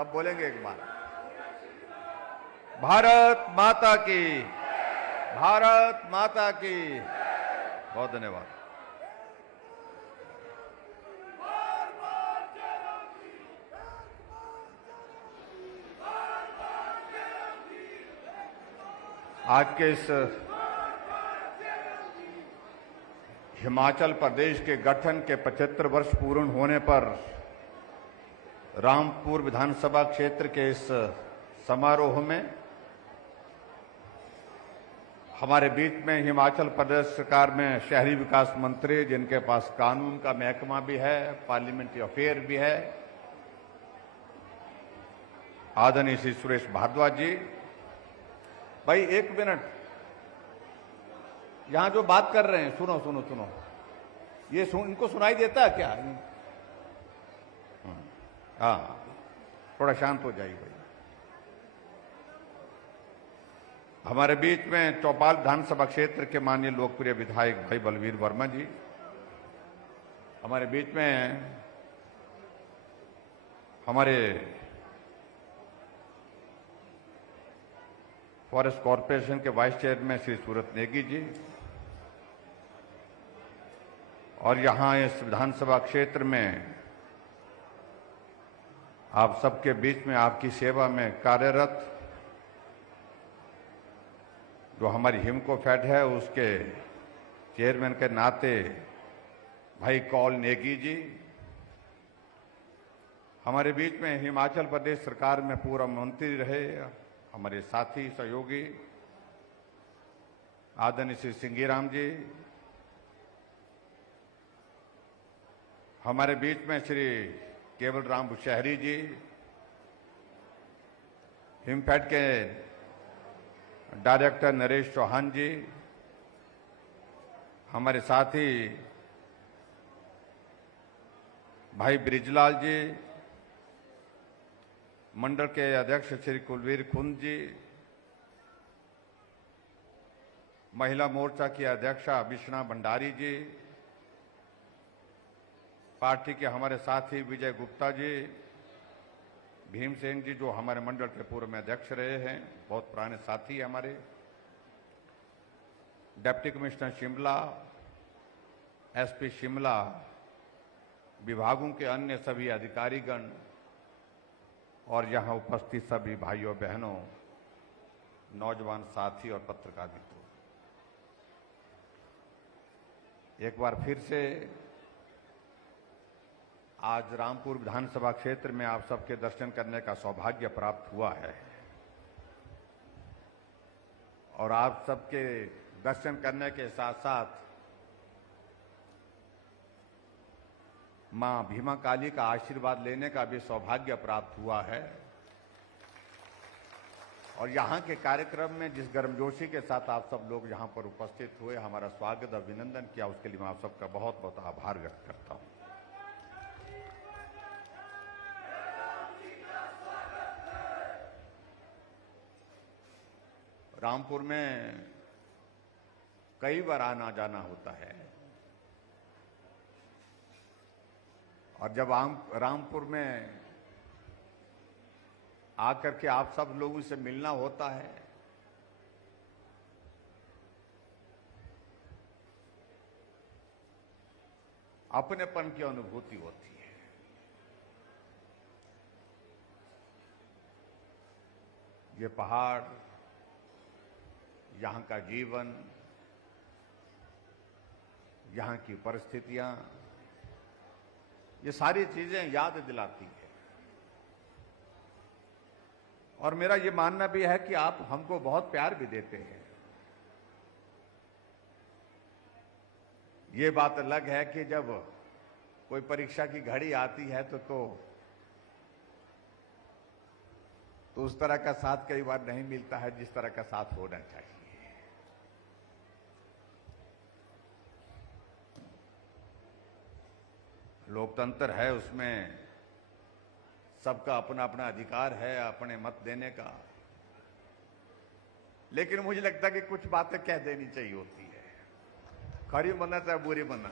सब बोलेंगे एक बार। भारत माता की, भारत माता की। बहुत धन्यवाद। आज के इस हिमाचल प्रदेश के गठन के 75 वर्ष पूर्ण होने पर रामपुर विधानसभा क्षेत्र के इस समारोह में हमारे बीच में हिमाचल प्रदेश सरकार में शहरी विकास मंत्री, जिनके पास कानून का महकमा भी है, पार्लियामेंट्री अफेयर भी है, आदरणीय श्री सुरेश भारद्वाज जी। भाई एक मिनट, यहां जो बात कर रहे हैं सुनो सुनो सुनो, ये इनको सुनाई देता है क्या? हाँ, थोड़ा शांत हो जाइए भाई। हमारे बीच में चौपाल विधानसभा क्षेत्र के माननीय लोकप्रिय विधायक भाई बलवीर वर्मा जी, हमारे बीच में हमारे फॉरेस्ट कॉरपोरेशन के वाइस चेयरमैन श्री सूरत नेगी जी, और यहां इस विधानसभा क्षेत्र में आप सबके बीच में आपकी सेवा में कार्यरत जो हमारी हिमको फेड है उसके चेयरमैन के नाते भाई कौल नेगी जी, हमारे बीच में हिमाचल प्रदेश सरकार में पूर्व मंत्री रहे हमारे साथी सहयोगी आदरणीय श्री सिंघीराम जी, हमारे बीच में श्री केवल राम बुशहरी जी, हिमफेड के डायरेक्टर नरेश चौहान जी, हमारे साथी भाई ब्रिजलाल जी, मंडल के अध्यक्ष श्री कुलवीर खुंद जी, महिला मोर्चा की अध्यक्षा विष्णा भंडारी जी, पार्टी के हमारे साथी विजय गुप्ता जी, भीमसेन जी जो हमारे मंडल के पूर्व में अध्यक्ष रहे हैं, बहुत पुराने साथी हैं हमारे, deputy commissioner Shimla, SP Shimla, विभागों के अन्य सभी अधिकारीगण और यहां उपस्थित सभी भाइयों बहनों, नौजवान साथी और पत्रकार मित्रों, एक बार फिर से आज रामपुर विधानसभा क्षेत्र में आप सबके दर्शन करने का सौभाग्य प्राप्त हुआ है और आप सबके दर्शन करने के साथ साथ मां भीमा काली का आशीर्वाद लेने का भी सौभाग्य प्राप्त हुआ है। और यहाँ के कार्यक्रम में जिस गर्मजोशी के साथ आप सब लोग यहाँ पर उपस्थित हुए, हमारा स्वागत अभिनंदन किया, उसके लिए मैं आप सबका बहुत बहुत आभार व्यक्त करता हूँ। रामपुर में कई बार आना जाना होता है और जब रामपुर में आकर के आप सब लोगों से मिलना होता है अपनेपन की अनुभूति होती है। ये पहाड़, यहाँ का जीवन, यहाँ की परिस्थितियां, ये सारी चीजें याद दिलाती है। और मेरा ये मानना भी है कि आप हमको बहुत प्यार भी देते हैं। ये बात अलग है कि जब कोई परीक्षा की घड़ी आती है तो उस तरह का साथ कई बार नहीं मिलता है जिस तरह का साथ होना चाहिए। लोकतंत्र है, उसमें सबका अपना अपना अधिकार है अपने मत देने का, लेकिन मुझे लगता है कि कुछ बातें कह देनी चाहिए होती है, खरी मना चाहे बुरी मना।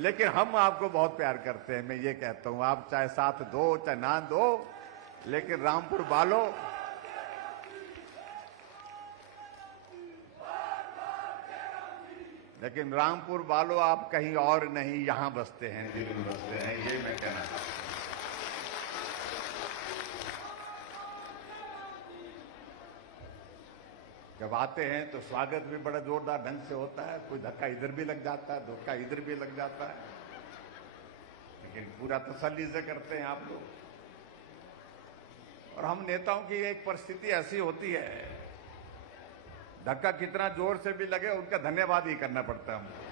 लेकिन हम आपको बहुत प्यार करते हैं। मैं ये कहता हूं, आप चाहे साथ दो चाहे ना दो, लेकिन रामपुर वालों, लेकिन रामपुर वालों आप कहीं और नहीं, यहां बसते हैं, जरूर बसते हैं, ये मैं कहना चाहता हूं। जब आते हैं तो स्वागत भी बड़ा जोरदार ढंग से होता है, कोई धक्का इधर भी लग जाता है, धक्का इधर भी लग जाता है, लेकिन पूरा तसल्ली से करते हैं आप लोग। और हम नेताओं की एक परिस्थिति ऐसी होती है, धक्का कितना जोर से भी लगे उनका धन्यवाद ही करना पड़ता है हमको।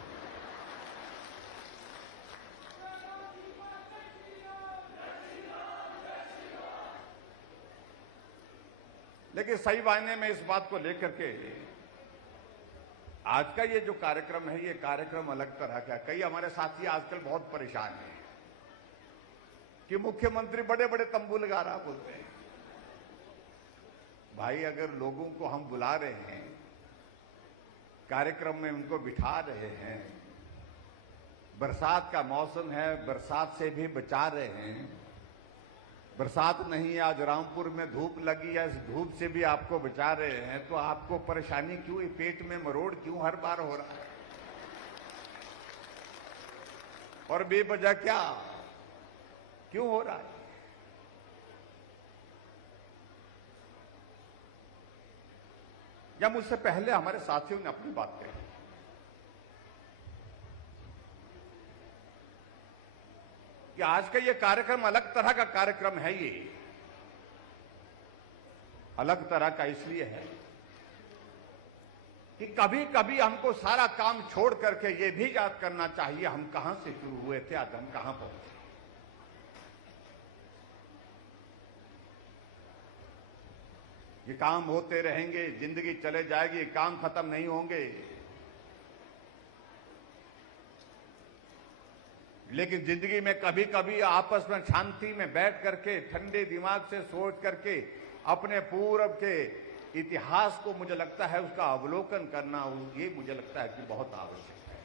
लेकिन सही मायने में इस बात को लेकर के आज का ये जो कार्यक्रम है, ये कार्यक्रम अलग तरह का। कई हमारे साथी आजकल बहुत परेशान हैं कि मुख्यमंत्री बड़े बड़े तंबू लगा रहा बोलते हैं। भाई, अगर लोगों को हम बुला रहे हैं, कार्यक्रम में उनको बिठा रहे हैं, बरसात का मौसम है, बरसात से भी बचा रहे हैं, बरसात नहीं है, आज रामपुर में धूप लगी है, इस धूप से भी आपको बचा रहे हैं, तो आपको परेशानी क्यों, पेट में मरोड़ क्यों हर बार हो रहा है? और बेवजह क्या क्यों हो रहा है? या मुझसे पहले हमारे साथियों ने अपनी बात कही कि आज का ये कार्यक्रम अलग तरह का कार्यक्रम है। ये अलग तरह का इसलिए है कि कभी कभी हमको सारा काम छोड़ करके ये भी याद करना चाहिए हम कहां से शुरू हुए थे, आज हम कहां पहुंचे। ये काम होते रहेंगे, जिंदगी चले जाएगी, काम खत्म नहीं होंगे, लेकिन जिंदगी में कभी कभी आपस में शांति में बैठ करके ठंडे दिमाग से सोच करके अपने पूर्व के इतिहास को, मुझे लगता है, उसका अवलोकन करना, ये मुझे लगता है कि बहुत आवश्यक है।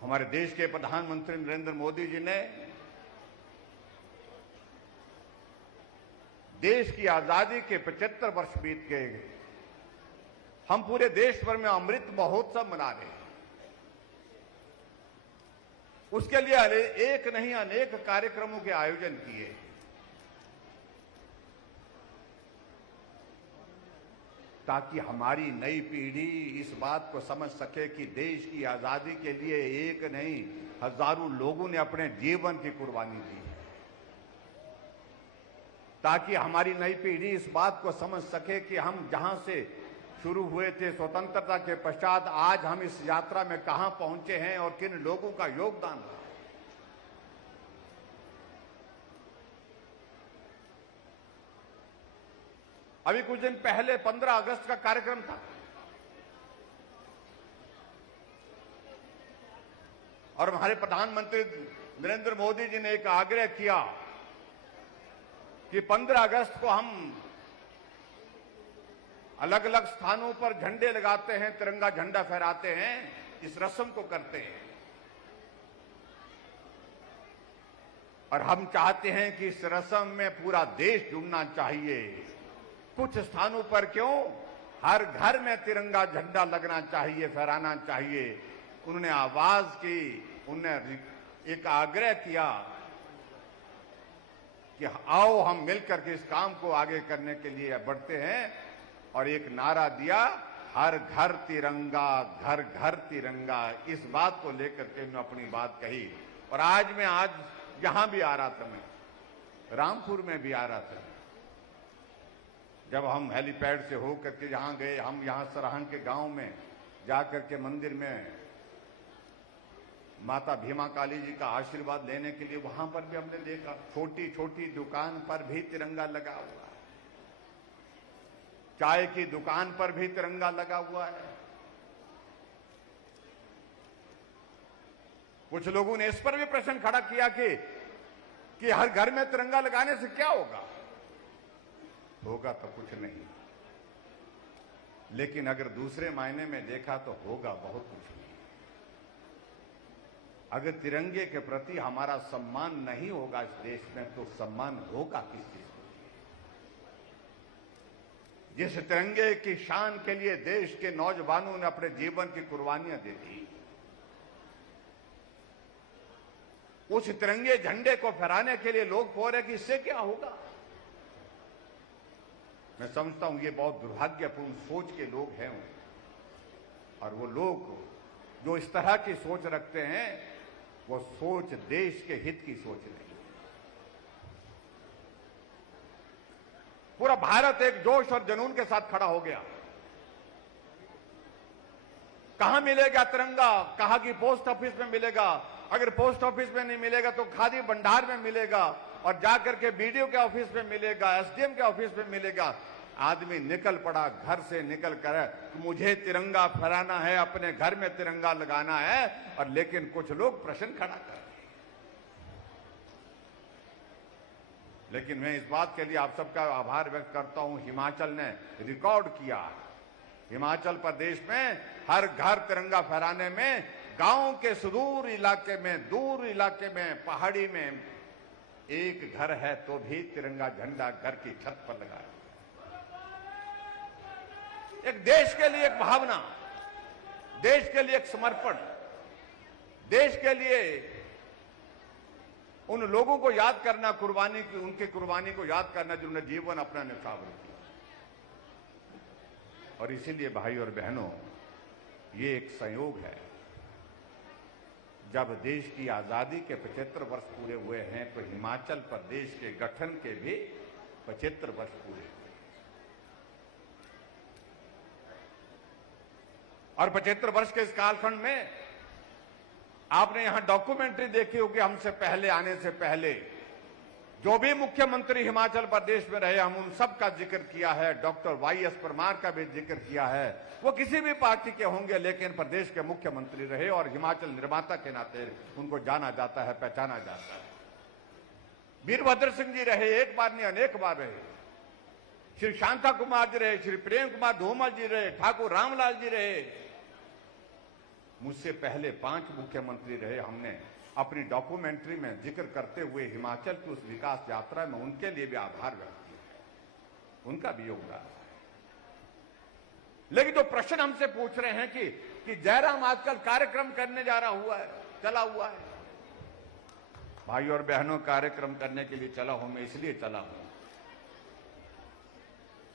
हमारे देश के प्रधानमंत्री नरेंद्र मोदी जी ने देश की आजादी के 75 वर्ष बीत गए, हम पूरे देश भर में अमृत महोत्सव मना रहे हैं। उसके लिए एक नहीं अनेक कार्यक्रमों के आयोजन किए, ताकि हमारी नई पीढ़ी इस बात को समझ सके कि देश की आजादी के लिए एक नहीं हजारों लोगों ने अपने जीवन की कुर्बानी दी है, ताकि हमारी नई पीढ़ी इस बात को समझ सके कि हम जहां से शुरू हुए थे स्वतंत्रता के पश्चात, आज हम इस यात्रा में कहां पहुंचे हैं और किन लोगों का योगदान रहा। अभी कुछ दिन पहले 15 अगस्त का कार्यक्रम था और हमारे प्रधानमंत्री नरेंद्र मोदी जी ने एक आग्रह किया कि 15 अगस्त को हम अलग अलग स्थानों पर झंडे लगाते हैं, तिरंगा झंडा फहराते हैं, इस रस्म को करते हैं। और हम चाहते हैं कि इस रस्म में पूरा देश जुड़ना चाहिए। कुछ स्थानों पर क्यों, हर घर में तिरंगा झंडा लगना चाहिए, फहराना चाहिए। उन्होंने आवाज की, उन्होंने एक आग्रह किया कि आओ हम मिलकर के इस काम को आगे करने के लिए बढ़ते हैं, और एक नारा दिया, हर घर तिरंगा, घर घर तिरंगा। इस बात को लेकर के मैं अपनी बात कही। और आज यहां भी आ रहा था, मैं रामपुर में भी आ रहा था, जब हम हेलीपैड से होकर के यहां गए, हम यहां सरहन के गांव में जाकर के मंदिर में माता भीमा काली जी का आशीर्वाद लेने के लिए, वहां पर भी हमने देखा छोटी छोटी दुकान पर भी तिरंगा लगा हुआ है, चाय की दुकान पर भी तिरंगा लगा हुआ है। कुछ लोगों ने इस पर भी प्रश्न खड़ा किया कि हर घर में तिरंगा लगाने से क्या होगा? होगा तो कुछ नहीं। लेकिन अगर दूसरे मायने में देखा तो होगा बहुत कुछ नहीं। अगर तिरंगे के प्रति हमारा सम्मान नहीं होगा इस देश में तो सम्मान होगा किस चीज को? जिस तिरंगे की शान के लिए देश के नौजवानों ने अपने जीवन की कुर्बानियां दे दी, उस तिरंगे झंडे को फहराने के लिए लोग बोल रहे कि इससे क्या होगा। मैं समझता हूं ये बहुत दुर्भाग्यपूर्ण सोच के लोग हैं, और वो लोग जो इस तरह की सोच रखते हैं वो सोच देश के हित की सोच नहीं। पूरा भारत एक जोश और जुनून के साथ खड़ा हो गया। कहां मिलेगा तिरंगा? कहा कि पोस्ट ऑफिस में मिलेगा, अगर पोस्ट ऑफिस में नहीं मिलेगा तो खादी भंडार में मिलेगा, और जाकर के बीडीओ के ऑफिस में मिलेगा, एसडीएम के ऑफिस में मिलेगा। आदमी निकल पड़ा घर से निकल कर, मुझे तिरंगा फहराना है, अपने घर में तिरंगा लगाना है। और लेकिन कुछ लोग प्रश्न खड़ा कर, लेकिन मैं इस बात के लिए आप सबका आभार व्यक्त करता हूं, हिमाचल ने रिकॉर्ड किया। हिमाचल प्रदेश में हर घर तिरंगा फहराने में, गांव के सुदूर इलाके में, दूर इलाके में, पहाड़ी में एक घर है तो भी तिरंगा झंडा घर की छत पर लगाया। एक देश के लिए एक भावना, देश के लिए एक समर्पण, देश के लिए उन लोगों को याद करना, कुर्बानी की, उनकी कुर्बानी को याद करना जिन्होंने जीवन अपना न्यौछावर किया। और इसीलिए भाई और बहनों, ये एक संयोग है, जब देश की आजादी के 75 वर्ष पूरे हुए हैं तो हिमाचल प्रदेश के गठन के भी 75 वर्ष पूरे हुए। और 75 वर्ष के इस कालखंड में आपने यहां डॉक्यूमेंट्री देखी होगी, हमसे पहले आने से पहले जो भी मुख्यमंत्री हिमाचल प्रदेश में रहे, हम उन सब का जिक्र किया है। डॉक्टर वाईएस परमार का भी जिक्र किया है। वो किसी भी पार्टी के होंगे लेकिन प्रदेश के मुख्यमंत्री रहे और हिमाचल निर्माता के नाते उनको जाना जाता है, पहचाना जाता है। वीरभद्र सिंह जी रहे, एक बार नहीं अनेक बार रहे। श्री शांता कुमार जी रहे, श्री प्रेम कुमार धूमल जी रहे, ठाकुर रामलाल जी रहे, मुझसे पहले 5 मुख्यमंत्री रहे। हमने अपनी डॉक्यूमेंट्री में जिक्र करते हुए हिमाचल की उस विकास यात्रा में उनके लिए भी आभार व्यक्त किया, उनका भी योगदान। लेकिन जो प्रश्न हमसे पूछ रहे हैं कि जयराम आजकल कार्यक्रम करने जा रहा हुआ है, चला हुआ है। भाई और बहनों, कार्यक्रम करने के लिए चला हूं मैं, इसलिए चला हूं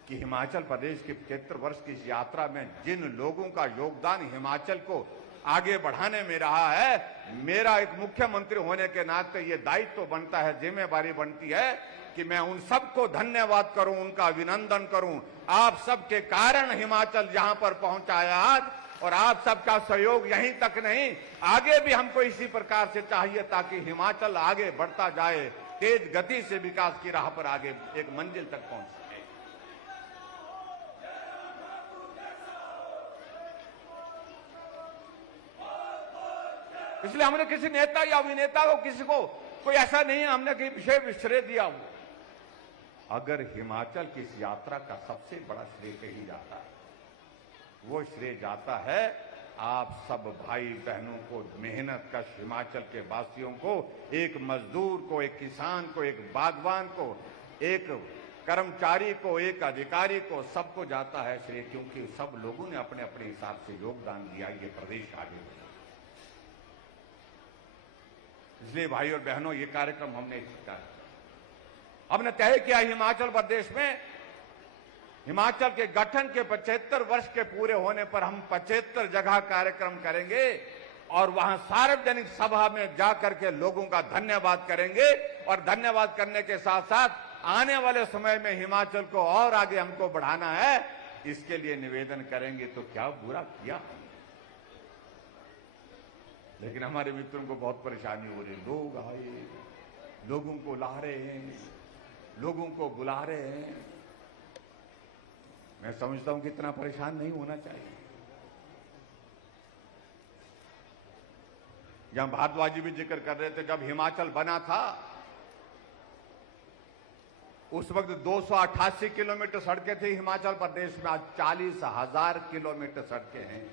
कि हिमाचल प्रदेश की 75 वर्ष की इस यात्रा में जिन लोगों का योगदान हिमाचल को आगे बढ़ाने में रहा है, मेरा एक मुख्यमंत्री होने के नाते ये दायित्व तो बनता है, जिम्मेवारी बनती है कि मैं उन सबको धन्यवाद करूं, उनका अभिनंदन करूं। आप सबके कारण हिमाचल यहां पर पहुंचा है आज, और आप सबका सहयोग यहीं तक नहीं, आगे भी हमको इसी प्रकार से चाहिए ताकि हिमाचल आगे बढ़ता जाए, तेज गति से विकास की राह पर आगे एक मंजिल तक पहुंच सके। इसलिए हमने किसी नेता या अभिनेता को, किसी को कोई ऐसा नहीं है हमने कहीं विशेष श्रेय दिया हो। अगर हिमाचल की इस यात्रा का सबसे बड़ा श्रेय कहीं जाता है, वो श्रेय जाता है आप सब भाई बहनों को, मेहनत कश हिमाचल के वासियों को, एक मजदूर को, एक किसान को, एक बागवान को, एक कर्मचारी को, एक अधिकारी को, सबको जाता है श्रेय, क्योंकि सब लोगों ने अपने अपने हिसाब से योगदान दिया ये प्रदेश आगे बढ़ा। इसलिए भाई और बहनों, ये कार्यक्रम हमने तय किया हिमाचल प्रदेश में हिमाचल के गठन के 75 वर्ष के पूरे होने पर हम 75 जगह कार्यक्रम करेंगे और वहां सार्वजनिक सभा में जाकर के लोगों का धन्यवाद करेंगे। और धन्यवाद करने के साथ साथ आने वाले समय में हिमाचल को और आगे हमको बढ़ाना है, इसके लिए निवेदन करेंगे। तो क्या बुरा किया, लेकिन हमारे मित्रों को बहुत परेशानी हो रही। लोग आए, लोगों को ला रहे हैं, लोगों को बुला रहे हैं। मैं समझता हूं कि इतना परेशान नहीं होना चाहिए। जहां भारद्वाज जी भी जिक्र कर रहे थे, जब हिमाचल बना था उस वक्त 288 किलोमीटर सड़कें थी हिमाचल प्रदेश में, आज 40,000 किलोमीटर सड़कें हैं।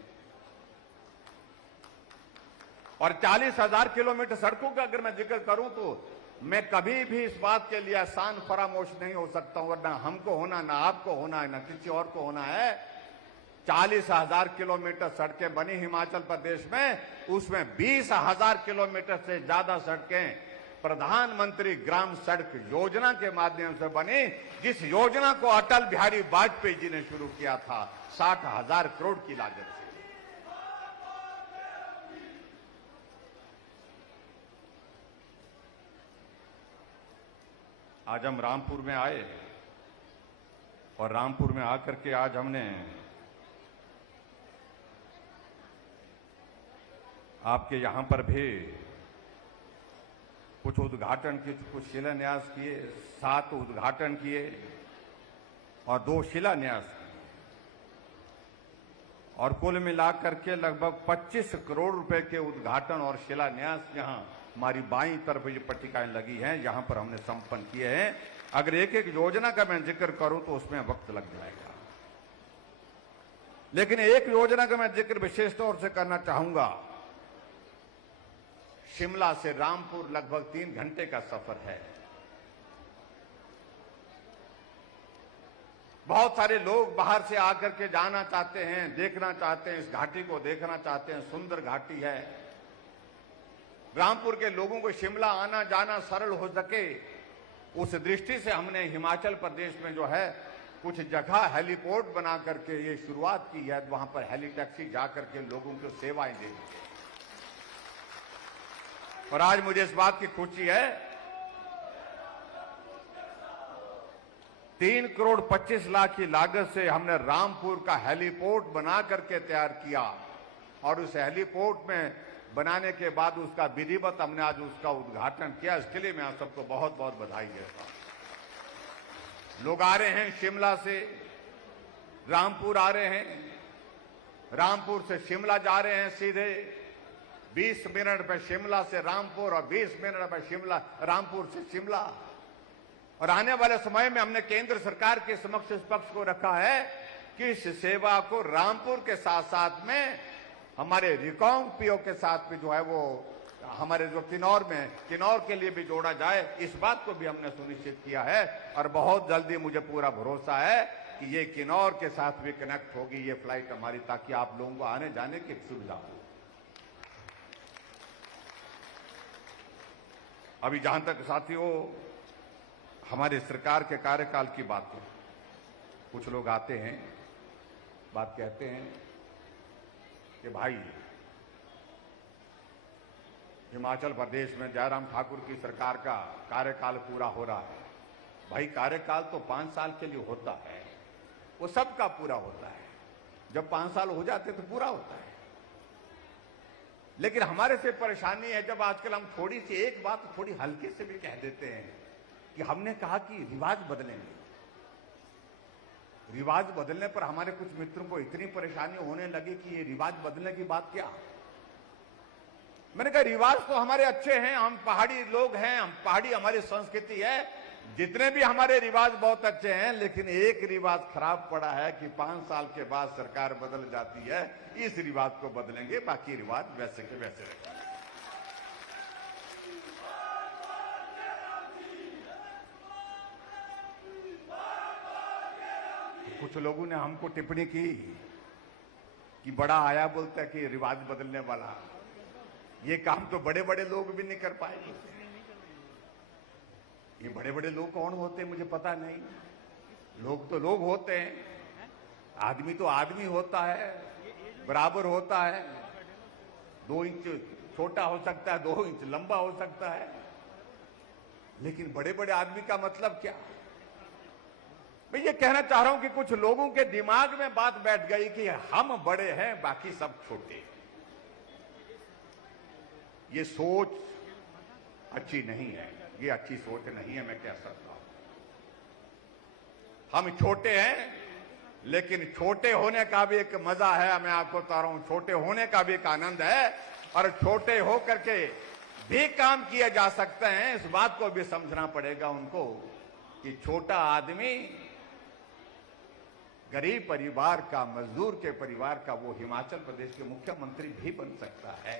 और 40,000 किलोमीटर सड़कों का अगर मैं जिक्र करूं तो मैं कभी भी इस बात के लिए आसान फरामोश नहीं हो सकता हूं, वरना हमको होना, ना आपको होना है, ना किसी और को होना है। 40,000 किलोमीटर सड़कें बनी हिमाचल प्रदेश में, उसमें 20,000 किलोमीटर से ज्यादा सड़कें प्रधानमंत्री ग्राम सड़क योजना के माध्यम से बनी, जिस योजना को अटल बिहारी वाजपेयी जी ने शुरू किया था 60,000 करोड़ की लागत से। आज हम रामपुर में आए और रामपुर में आकर के आज हमने आपके यहां पर भी कुछ उद्घाटन किए, कुछ शिलान्यास किए, 7 उद्घाटन किए और 2 शिलान्यास किए, और कुल मिलाकर के लगभग 25 करोड़ रुपए के उद्घाटन और शिलान्यास यहां हमारी बाईं तरफ ये पट्टिकाएं लगी हैं, यहां पर हमने संपन्न किए हैं। अगर एक एक योजना का मैं जिक्र करूं तो उसमें वक्त लग जाएगा, लेकिन एक योजना का मैं जिक्र विशेष तौर से करना चाहूंगा। शिमला से रामपुर लगभग 3 घंटे का सफर है। बहुत सारे लोग बाहर से आकर के जाना चाहते हैं, देखना चाहते हैं, इस घाटी को देखना चाहते हैं। सुंदर घाटी है। रामपुर के लोगों को शिमला आना जाना सरल हो सके, उस दृष्टि से हमने हिमाचल प्रदेश में जो है कुछ जगह हेलीपोर्ट बना करके ये शुरुआत की है। वहां पर हेली टैक्सी जाकर के लोगों को सेवाएं देगी। और आज मुझे इस बात की खुशी है, 3 करोड़ 25 लाख की लागत से हमने रामपुर का हेलीपोर्ट बना करके तैयार किया, और उस हेलीपोर्ट में बनाने के बाद उसका विधिवत हमने आज उसका उद्घाटन किया। इसके लिए मैं आप सबको बहुत बहुत बधाई देता हूं। लोग आ रहे हैं शिमला से, रामपुर आ रहे हैं, रामपुर से शिमला जा रहे हैं सीधे। 20 मिनट में शिमला से रामपुर और 20 मिनट में शिमला रामपुर से शिमला। और आने वाले समय में हमने केंद्र सरकार के समक्ष इस पक्ष को रखा है कि इस सेवा को रामपुर के साथ साथ में हमारे रिकांगपिओ के साथ भी जो है वो हमारे जो किन्नौर के लिए भी जोड़ा जाए। इस बात को भी हमने सुनिश्चित किया है, और बहुत जल्दी मुझे पूरा भरोसा है कि ये किन्नौर के साथ भी कनेक्ट होगी ये फ्लाइट हमारी, ताकि आप लोगों को आने जाने की सुविधा हो। अभी जहां तक साथियों हमारे सरकार के कार्यकाल की बात हो, कुछ लोग आते हैं, बात कहते हैं कि भाई हिमाचल प्रदेश में जयराम ठाकुर की सरकार का कार्यकाल पूरा हो रहा है। भाई कार्यकाल तो 5 साल के लिए होता है, वो सबका पूरा होता है। जब 5 साल हो जाते तो पूरा होता है। लेकिन हमारे से परेशानी है जब आजकल हम थोड़ी सी एक बात थोड़ी हल्के से भी कह देते हैं कि हमने कहा कि रिवाज बदलेंगे। रिवाज बदलने पर हमारे कुछ मित्रों को इतनी परेशानी होने लगी कि ये रिवाज बदलने की बात क्या। मैंने कहा रिवाज तो हमारे अच्छे हैं, हम पहाड़ी लोग हैं, हम पहाड़ी हमारी संस्कृति है, जितने भी हमारे रिवाज बहुत अच्छे हैं। लेकिन एक रिवाज खराब पड़ा है कि 5 साल के बाद सरकार बदल जाती है, इस रिवाज को बदलेंगे, बाकी रिवाज वैसे के वैसे रहेंगे। कुछ लोगों ने हमको टिप्पणी की कि बड़ा आया बोलता है कि रिवाज बदलने वाला, ये काम तो बड़े बड़े लोग भी नहीं कर पाएंगे। ये बड़े बड़े लोग कौन होते हैं मुझे पता नहीं। लोग तो लोग होते हैं, आदमी तो आदमी होता है, बराबर होता है। 2 इंच छोटा हो सकता है, 2 इंच लंबा हो सकता है, लेकिन बड़े बड़े आदमी का मतलब क्या। मैं ये कहना चाह रहा हूं कि कुछ लोगों के दिमाग में बात बैठ गई कि हम बड़े हैं, बाकी सब छोटे हैं। ये सोच अच्छी नहीं है, ये अच्छी सोच नहीं है, मैं कह सकता हूं। हम छोटे हैं, लेकिन छोटे होने का भी एक मजा है। मैं आपको बता रहा हूं, छोटे होने का भी एक आनंद है, और छोटे होकर के भी काम किए जा सकते हैं। इस बात को भी समझना पड़ेगा उनको। कि छोटा आदमी गरीब परिवार का, मजदूर के परिवार का, वो हिमाचल प्रदेश के मुख्यमंत्री भी बन सकता है।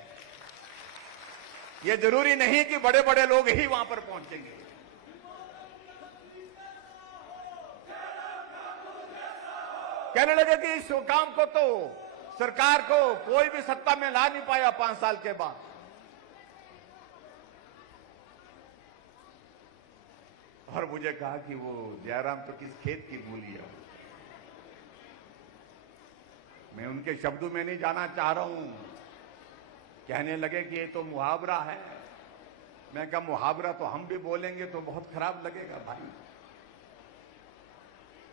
ये जरूरी नहीं कि बड़े बड़े लोग ही वहां पर पहुंचेंगे। कहने लगे कि इस काम को तो सरकार को कोई भी सत्ता में ला नहीं पाया 5 साल के बाद। और मुझे कहा कि वो जयराम तो किस खेत की मूली है। मैं उनके शब्दों में नहीं जाना चाह रहा हूं। कहने लगे कि ये तो मुहावरा है। मैं कहा मुहावरा तो हम भी बोलेंगे तो बहुत खराब लगेगा भाई।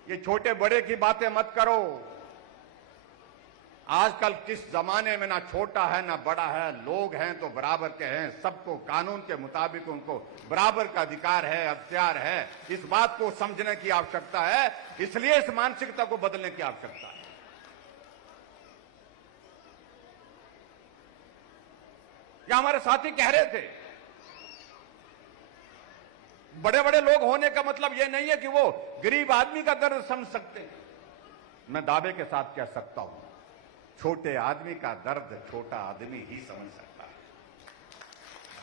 ये छोटे बड़े की बातें मत करो। आजकल किस जमाने में ना छोटा है ना बड़ा है, लोग हैं तो बराबर के हैं। सबको कानून के मुताबिक उनको बराबर का अधिकार है, अख्तियार है। इस बात को समझने की आवश्यकता है। इसलिए इस मानसिकता को बदलने की आवश्यकता है। या हमारे साथी कह रहे थे, बड़े बड़े लोग होने का मतलब यह नहीं है कि वो गरीब आदमी का दर्द समझ सकते हैं। मैं दावे के साथ कह सकता हूं, छोटे आदमी का दर्द छोटा आदमी ही समझ सकता है।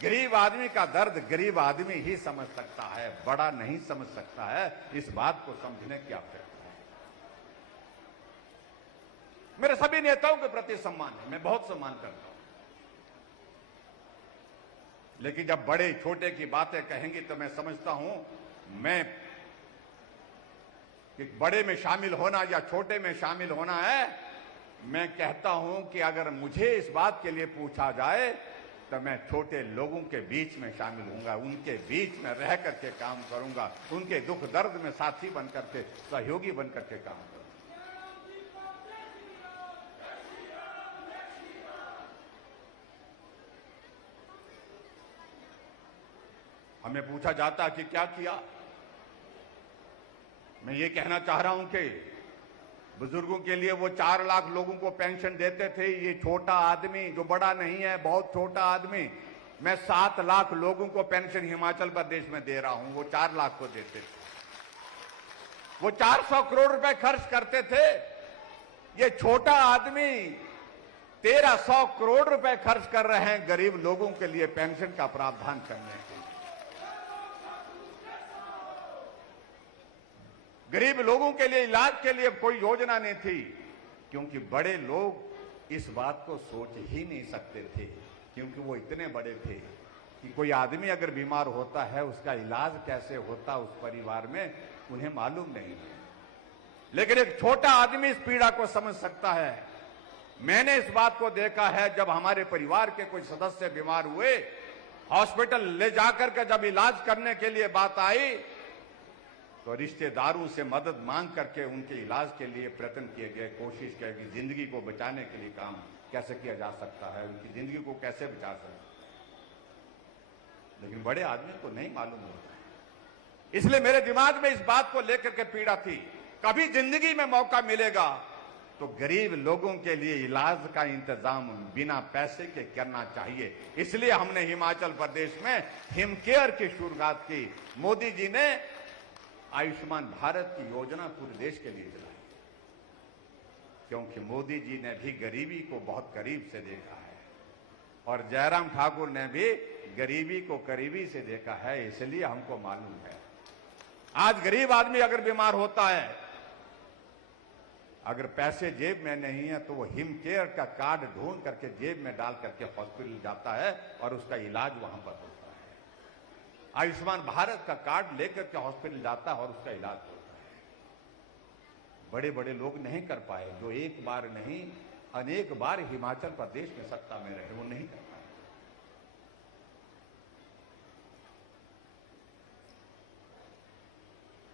गरीब आदमी का दर्द गरीब आदमी ही समझ सकता है, बड़ा नहीं समझ सकता है। इस बात को समझने की आवश्यकता है। मेरे सभी नेताओं के प्रति सम्मान है, मैं बहुत सम्मान करता हूं। लेकिन जब बड़े छोटे की बातें कहेंगे तो मैं समझता हूं, मैं कि बड़े में शामिल होना या छोटे में शामिल होना है। मैं कहता हूं कि अगर मुझे इस बात के लिए पूछा जाए तो मैं छोटे लोगों के बीच में शामिल होऊंगा, उनके बीच में रह करके काम करूंगा, उनके दुख दर्द में साथी बनकर के, सहयोगी बनकर के काम करूंगा। हमें पूछा जाता कि क्या किया। मैं ये कहना चाह रहा हूं कि बुजुर्गों के लिए वो 4 लाख लोगों को पेंशन देते थे। ये छोटा आदमी जो बड़ा नहीं है, बहुत छोटा आदमी, मैं 7 लाख लोगों को पेंशन हिमाचल प्रदेश में दे रहा हूं। वो 4 लाख को देते थे। वो 400 करोड़ रुपए खर्च करते थे। ये छोटा आदमी 1300 करोड़ रुपए खर्च कर रहे हैं गरीब लोगों के लिए पेंशन का प्रावधान करने के लिए। गरीब लोगों के लिए इलाज के लिए कोई योजना नहीं थी, क्योंकि बड़े लोग इस बात को सोच ही नहीं सकते थे, क्योंकि वो इतने बड़े थे कि कोई आदमी अगर बीमार होता है उसका इलाज कैसे होता उस परिवार में उन्हें मालूम नहीं है। लेकिन एक छोटा आदमी इस पीड़ा को समझ सकता है। मैंने इस बात को देखा है, जब हमारे परिवार के कोई सदस्य बीमार हुए, हॉस्पिटल ले जाकर के जब इलाज करने के लिए बात आई तो रिश्तेदारों से मदद मांग करके उनके इलाज के लिए प्रयत्न किए गए, कोशिश की कि जिंदगी को बचाने के लिए काम कैसे किया जा सकता है, उनकी जिंदगी को कैसे बचा सकते। लेकिन बड़े आदमी को नहीं मालूम होता है। इसलिए मेरे दिमाग में इस बात को लेकर के पीड़ा थी, कभी जिंदगी में मौका मिलेगा तो गरीब लोगों के लिए इलाज का इंतजाम बिना पैसे के करना चाहिए। इसलिए हमने हिमाचल प्रदेश में हिमकेयर की शुरुआत की। मोदी जी ने आयुष्मान भारत की योजना पूरे देश के लिए चलाई, क्योंकि मोदी जी ने भी गरीबी को बहुत करीब से देखा है और जयराम ठाकुर ने भी गरीबी को करीबी से देखा है। इसलिए हमको मालूम है। आज गरीब आदमी अगर बीमार होता है, अगर पैसे जेब में नहीं है तो वो हिमकेयर का कार्ड ढूंढ करके जेब में डाल करके हॉस्पिटल जाता है और उसका इलाज वहां पर होता है। आयुष्मान भारत का कार्ड लेकर के हॉस्पिटल जाता है और उसका इलाज होता है। बड़े बड़े लोग नहीं कर पाए, जो एक बार नहीं अनेक बार हिमाचल प्रदेश में सत्ता में रहे, वो नहीं कर पाए।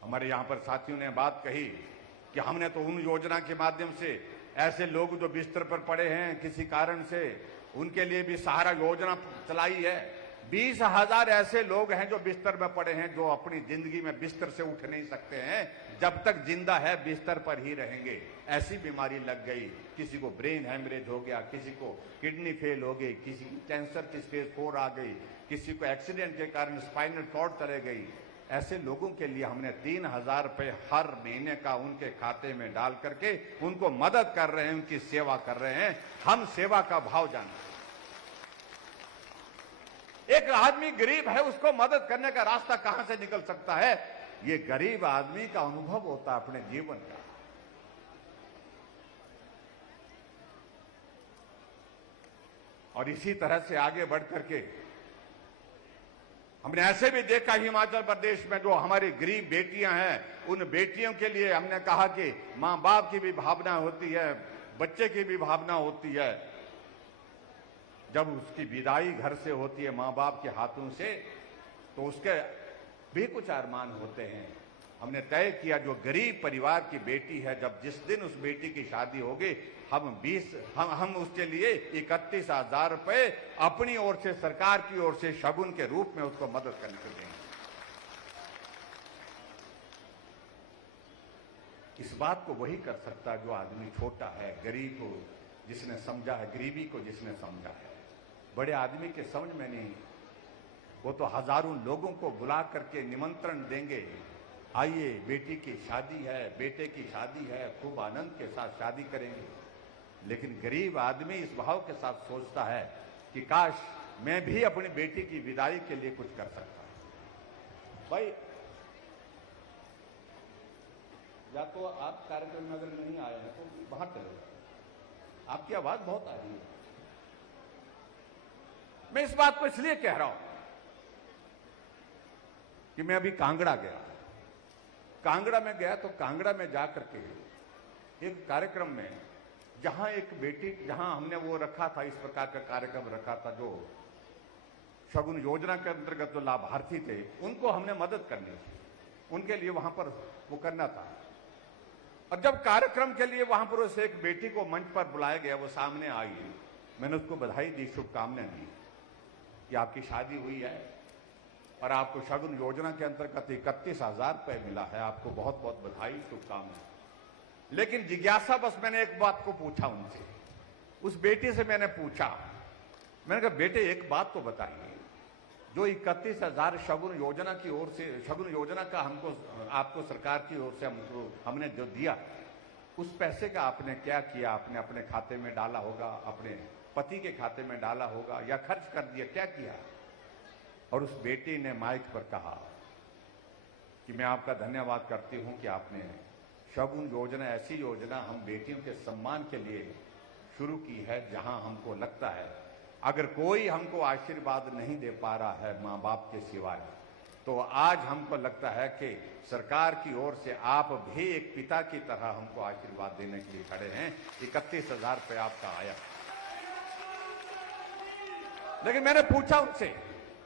हमारे यहां पर साथियों ने बात कही कि हमने तो उन योजना के माध्यम से ऐसे लोग जो बिस्तर पर पड़े हैं किसी कारण से, उनके लिए भी सहारा योजना चलाई है। 20,000 ऐसे लोग हैं जो बिस्तर में पड़े हैं, जो अपनी जिंदगी में बिस्तर से उठ नहीं सकते हैं, जब तक जिंदा है बिस्तर पर ही रहेंगे। ऐसी बीमारी लग गई, किसी को ब्रेन हेमरेज हो गया, किसी को किडनी फेल हो गई, किसी की कैंसर की स्टेज 4 आ गई, किसी को एक्सीडेंट के कारण स्पाइनल कॉर्ड चले गई। ऐसे लोगों के लिए हमने 3,000 रुपए हर महीने का उनके खाते में डाल करके उनको मदद कर रहे हैं, उनकी सेवा कर रहे हैं। हम सेवा का भाव जानते हैं। एक आदमी गरीब है, उसको मदद करने का रास्ता कहां से निकल सकता है? ये गरीब आदमी का अनुभव होता है अपने जीवन का। और इसी तरह से आगे बढ़ करके हमने ऐसे भी देखा हिमाचल प्रदेश में जो हमारी गरीब बेटियां हैं, उन बेटियों के लिए हमने कहा कि मां बाप की भी भावना होती है, बच्चे की भी भावना होती है। जब उसकी विदाई घर से होती है मां बाप के हाथों से, तो उसके भी कुछ अरमान होते हैं। हमने तय किया जो गरीब परिवार की बेटी है, जब जिस दिन उस बेटी की शादी होगी, हम उसके लिए 31,000 रुपए अपनी ओर से, सरकार की ओर से शगुन के रूप में उसको मदद करने को देंगे। इस बात को वही कर सकता है जो आदमी छोटा है, गरीब को जिसने समझा है, गरीबी को जिसने समझा है। बड़े आदमी के समझ में नहीं, वो तो हजारों लोगों को बुला करके निमंत्रण देंगे, आइए बेटी की शादी है, बेटे की शादी है, खूब आनंद के साथ शादी करेंगे। लेकिन गरीब आदमी इस भाव के साथ सोचता है कि काश मैं भी अपनी बेटी की विदाई के लिए कुछ कर सकता। भाई, या तो आप कार्यक्रम में अगर नहीं आए हैं तो वहां चले, आपकी आवाज बहुत आ रही है। मैं इस बात को इसलिए कह रहा हूं कि मैं अभी कांगड़ा गया। कांगड़ा में गया तो कांगड़ा में जाकर के एक कार्यक्रम में, जहां एक बेटी, जहां हमने वो रखा था, इस प्रकार का कार्यक्रम रखा था, जो शगुन योजना के अंतर्गत जो लाभार्थी थे उनको हमने मदद करनी थी, उनके लिए वहां पर वो करना था। और जब कार्यक्रम के लिए वहां पर उस एक बेटी को मंच पर बुलाया गया, वो सामने आई, मैंने उसको बधाई दी, शुभकामनाएं दी कि आपकी शादी हुई है और आपको शगुन योजना के अंतर्गत 31,000 रुपए मिला है, आपको बहुत बहुत बधाई, शुभकामनाएं। लेकिन जिज्ञासा बस मैंने एक बात को पूछा उनसे, उस बेटी से मैंने पूछा, मैंने कहा बेटे एक बात तो बताइए, जो 31,000 शगुन योजना की ओर से, शगुन योजना का हमको, आपको सरकार की ओर से हमने जो दिया, उस पैसे का आपने क्या किया? आपने अपने खाते में डाला होगा, अपने पति के खाते में डाला होगा, या खर्च कर दिया, क्या किया? और उस बेटी ने माइक पर कहा कि मैं आपका धन्यवाद करती हूं कि आपने शगुन योजना, ऐसी योजना हम बेटियों के सम्मान के लिए शुरू की है, जहां हमको लगता है अगर कोई हमको आशीर्वाद नहीं दे पा रहा है मां बाप के सिवाय, तो आज हमको लगता है कि सरकार की ओर से आप भी एक पिता की तरह हमको आशीर्वाद देने के लिए खड़े हैं। 31,000 रुपये आपका आया। लेकिन मैंने पूछा उनसे,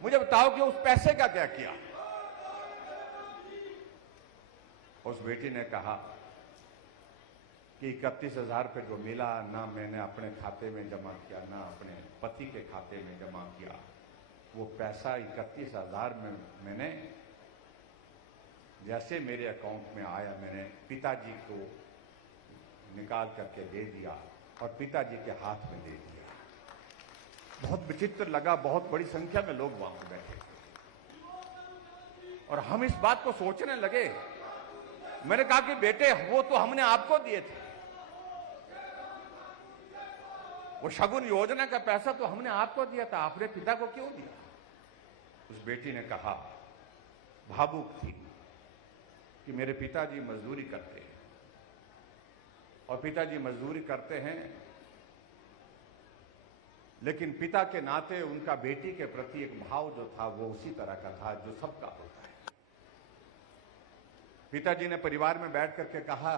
मुझे बताओ कि उस पैसे का क्या किया? उस बेटी ने कहा कि 31,000 रुपये जो मिला, ना मैंने अपने खाते में जमा किया, ना अपने पति के खाते में जमा किया। वो पैसा 31,000 में मैंने, जैसे मेरे अकाउंट में आया, मैंने पिताजी को निकाल करके दे दिया और पिताजी के हाथ में दे दिया। बहुत विचित्र लगा, बहुत बड़ी संख्या में लोग वहां बैठे और हम इस बात को सोचने लगे। मैंने कहा कि बेटे, वो तो हमने आपको दिए थे, वो शगुन योजना का पैसा तो हमने आपको दिया था, आपने पिता को क्यों दिया? उस बेटी ने कहा, भावुक थी, कि मेरे पिताजी मजदूरी करते हैं और पिताजी मजदूरी करते हैं, लेकिन पिता के नाते उनका बेटी के प्रति एक भाव जो था वो उसी तरह का था जो सबका होता है। पिताजी ने परिवार में बैठ करके कहा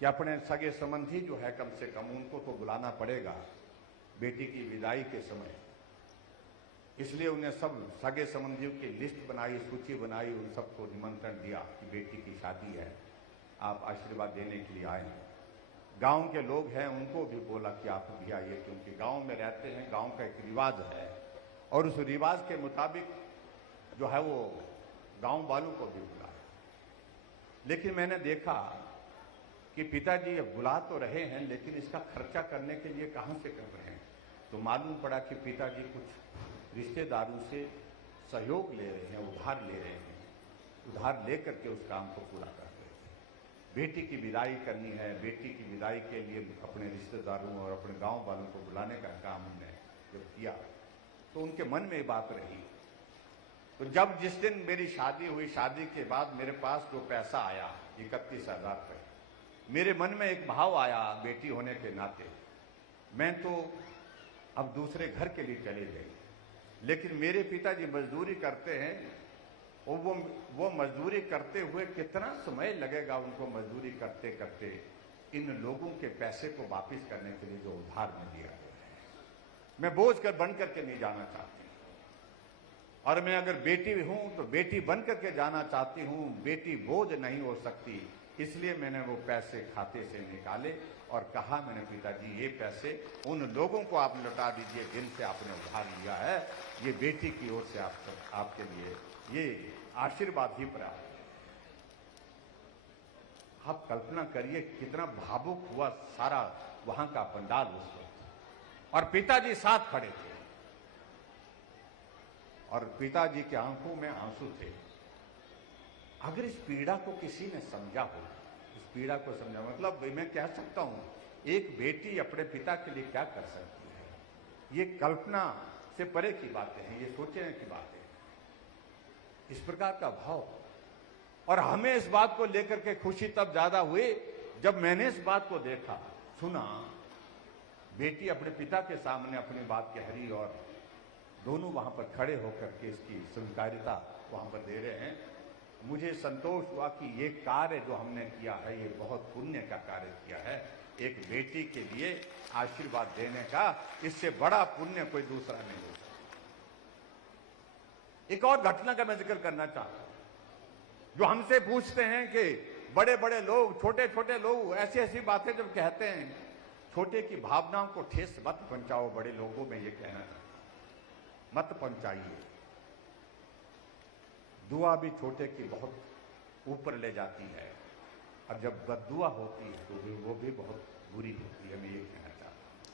कि अपने सगे संबंधी जो है, कम से कम उनको तो बुलाना पड़ेगा बेटी की विदाई के समय। इसलिए उन्हें सब सगे संबंधियों की लिस्ट बनाई, सूची बनाई, उन सबको निमंत्रण दिया कि बेटी की शादी है, आप आशीर्वाद देने के लिए आए हैं। गांव के लोग हैं, उनको भी बोला कि आप भी आइए, क्योंकि गांव में रहते हैं, गांव का एक रिवाज है और उस रिवाज के मुताबिक जो है वो गांव वालों को भी बुलाया। लेकिन मैंने देखा कि पिताजी बुला तो रहे हैं, लेकिन इसका खर्चा करने के लिए कहां से कर रहे हैं? तो मालूम पड़ा कि पिताजी कुछ रिश्तेदारों से सहयोग ले रहे हैं, उधार ले रहे हैं, उधार लेकर के उस काम को पूरा कर रहे थे। बेटी की विदाई करनी है, बेटी की विदाई के लिए अपने रिश्तेदारों और अपने गांव वालों को बुलाने का काम हमने जब किया तो उनके मन में ये बात रही। तो जब जिस दिन मेरी शादी हुई, शादी के बाद मेरे पास जो पैसा आया 31,000 रुपये, मेरे मन में एक भाव आया बेटी होने के नाते, मैं तो अब दूसरे घर के लिए चले गए, लेकिन मेरे पिताजी मजदूरी करते हैं और वो मजदूरी करते हुए कितना समय लगेगा उनको मजदूरी करते करते इन लोगों के पैसे को वापस करने के लिए जो उधार में दिया गया है। मैं बोझ कर बन करके नहीं जाना चाहती, और मैं अगर बेटी हूं तो बेटी बन करके जाना चाहती हूं, बेटी बोझ नहीं हो सकती। इसलिए मैंने वो पैसे खाते से निकाले और कहा, मैंने पिताजी ये पैसे उन लोगों को आप लौटा दीजिए जिनसे आपने उधार लिया है, ये बेटी की ओर से आपके लिए ये आशीर्वाद ही प्राप्त है। आप कल्पना करिए कितना भावुक हुआ सारा वहां का पंडाल उस वक्त, और पिताजी साथ खड़े थे और पिताजी के आंखों में आंसू थे। अगर इस पीड़ा को किसी ने समझा हो, इस पीड़ा को समझा, मतलब मैं कह सकता हूं एक बेटी अपने पिता के लिए क्या कर सकती है, ये कल्पना से परे की बातें हैं, ये सोचने की बातें हैं। इस प्रकार का भाव, और हमें इस बात को लेकर के खुशी तब ज्यादा हुई जब मैंने इस बात को देखा, सुना, बेटी अपने पिता के सामने अपनी बात कह रही और दोनों वहां पर खड़े होकर के इसकी स्वीकारिता वहां पर दे रहे हैं। मुझे संतोष हुआ कि ये कार्य जो हमने किया है ये बहुत पुण्य का कार्य किया है। एक बेटी के लिए आशीर्वाद देने का इससे बड़ा पुण्य कोई दूसरा नहीं हो सकता। एक और घटना का मैं जिक्र करना चाहता हूं। जो हमसे पूछते हैं कि बड़े बड़े लोग, छोटे छोटे लोग ऐसी ऐसी बातें जब कहते हैं, छोटे की भावनाओं को ठेस मत पहुंचाओ, बड़े लोगों में ये कहना है मत पहुंचाइए। दुआ भी छोटे की बहुत ऊपर ले जाती है, और जब बद्दुआ होती है तो वो भी बहुत बुरी होती है। मैं ये कहना चाहता हूं।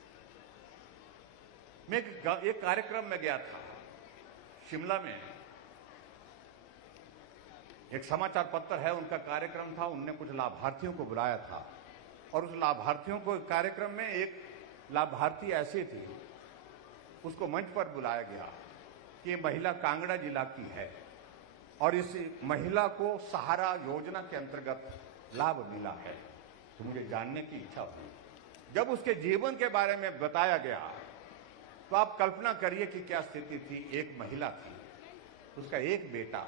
मैं एक कार्यक्रम में गया था शिमला में, एक समाचार पत्र है उनका कार्यक्रम था, उनने कुछ लाभार्थियों को बुलाया था, और उस लाभार्थियों को कार्यक्रम में एक लाभार्थी ऐसी थी, उसको मंच पर बुलाया गया कि ये महिला कांगड़ा जिला की है और इस महिला को सहारा योजना के अंतर्गत लाभ मिला है। तो मुझे जानने की इच्छा हुई। जब उसके जीवन के बारे में बताया गया तो आप कल्पना करिए कि क्या स्थिति थी। एक महिला थी, उसका एक बेटा,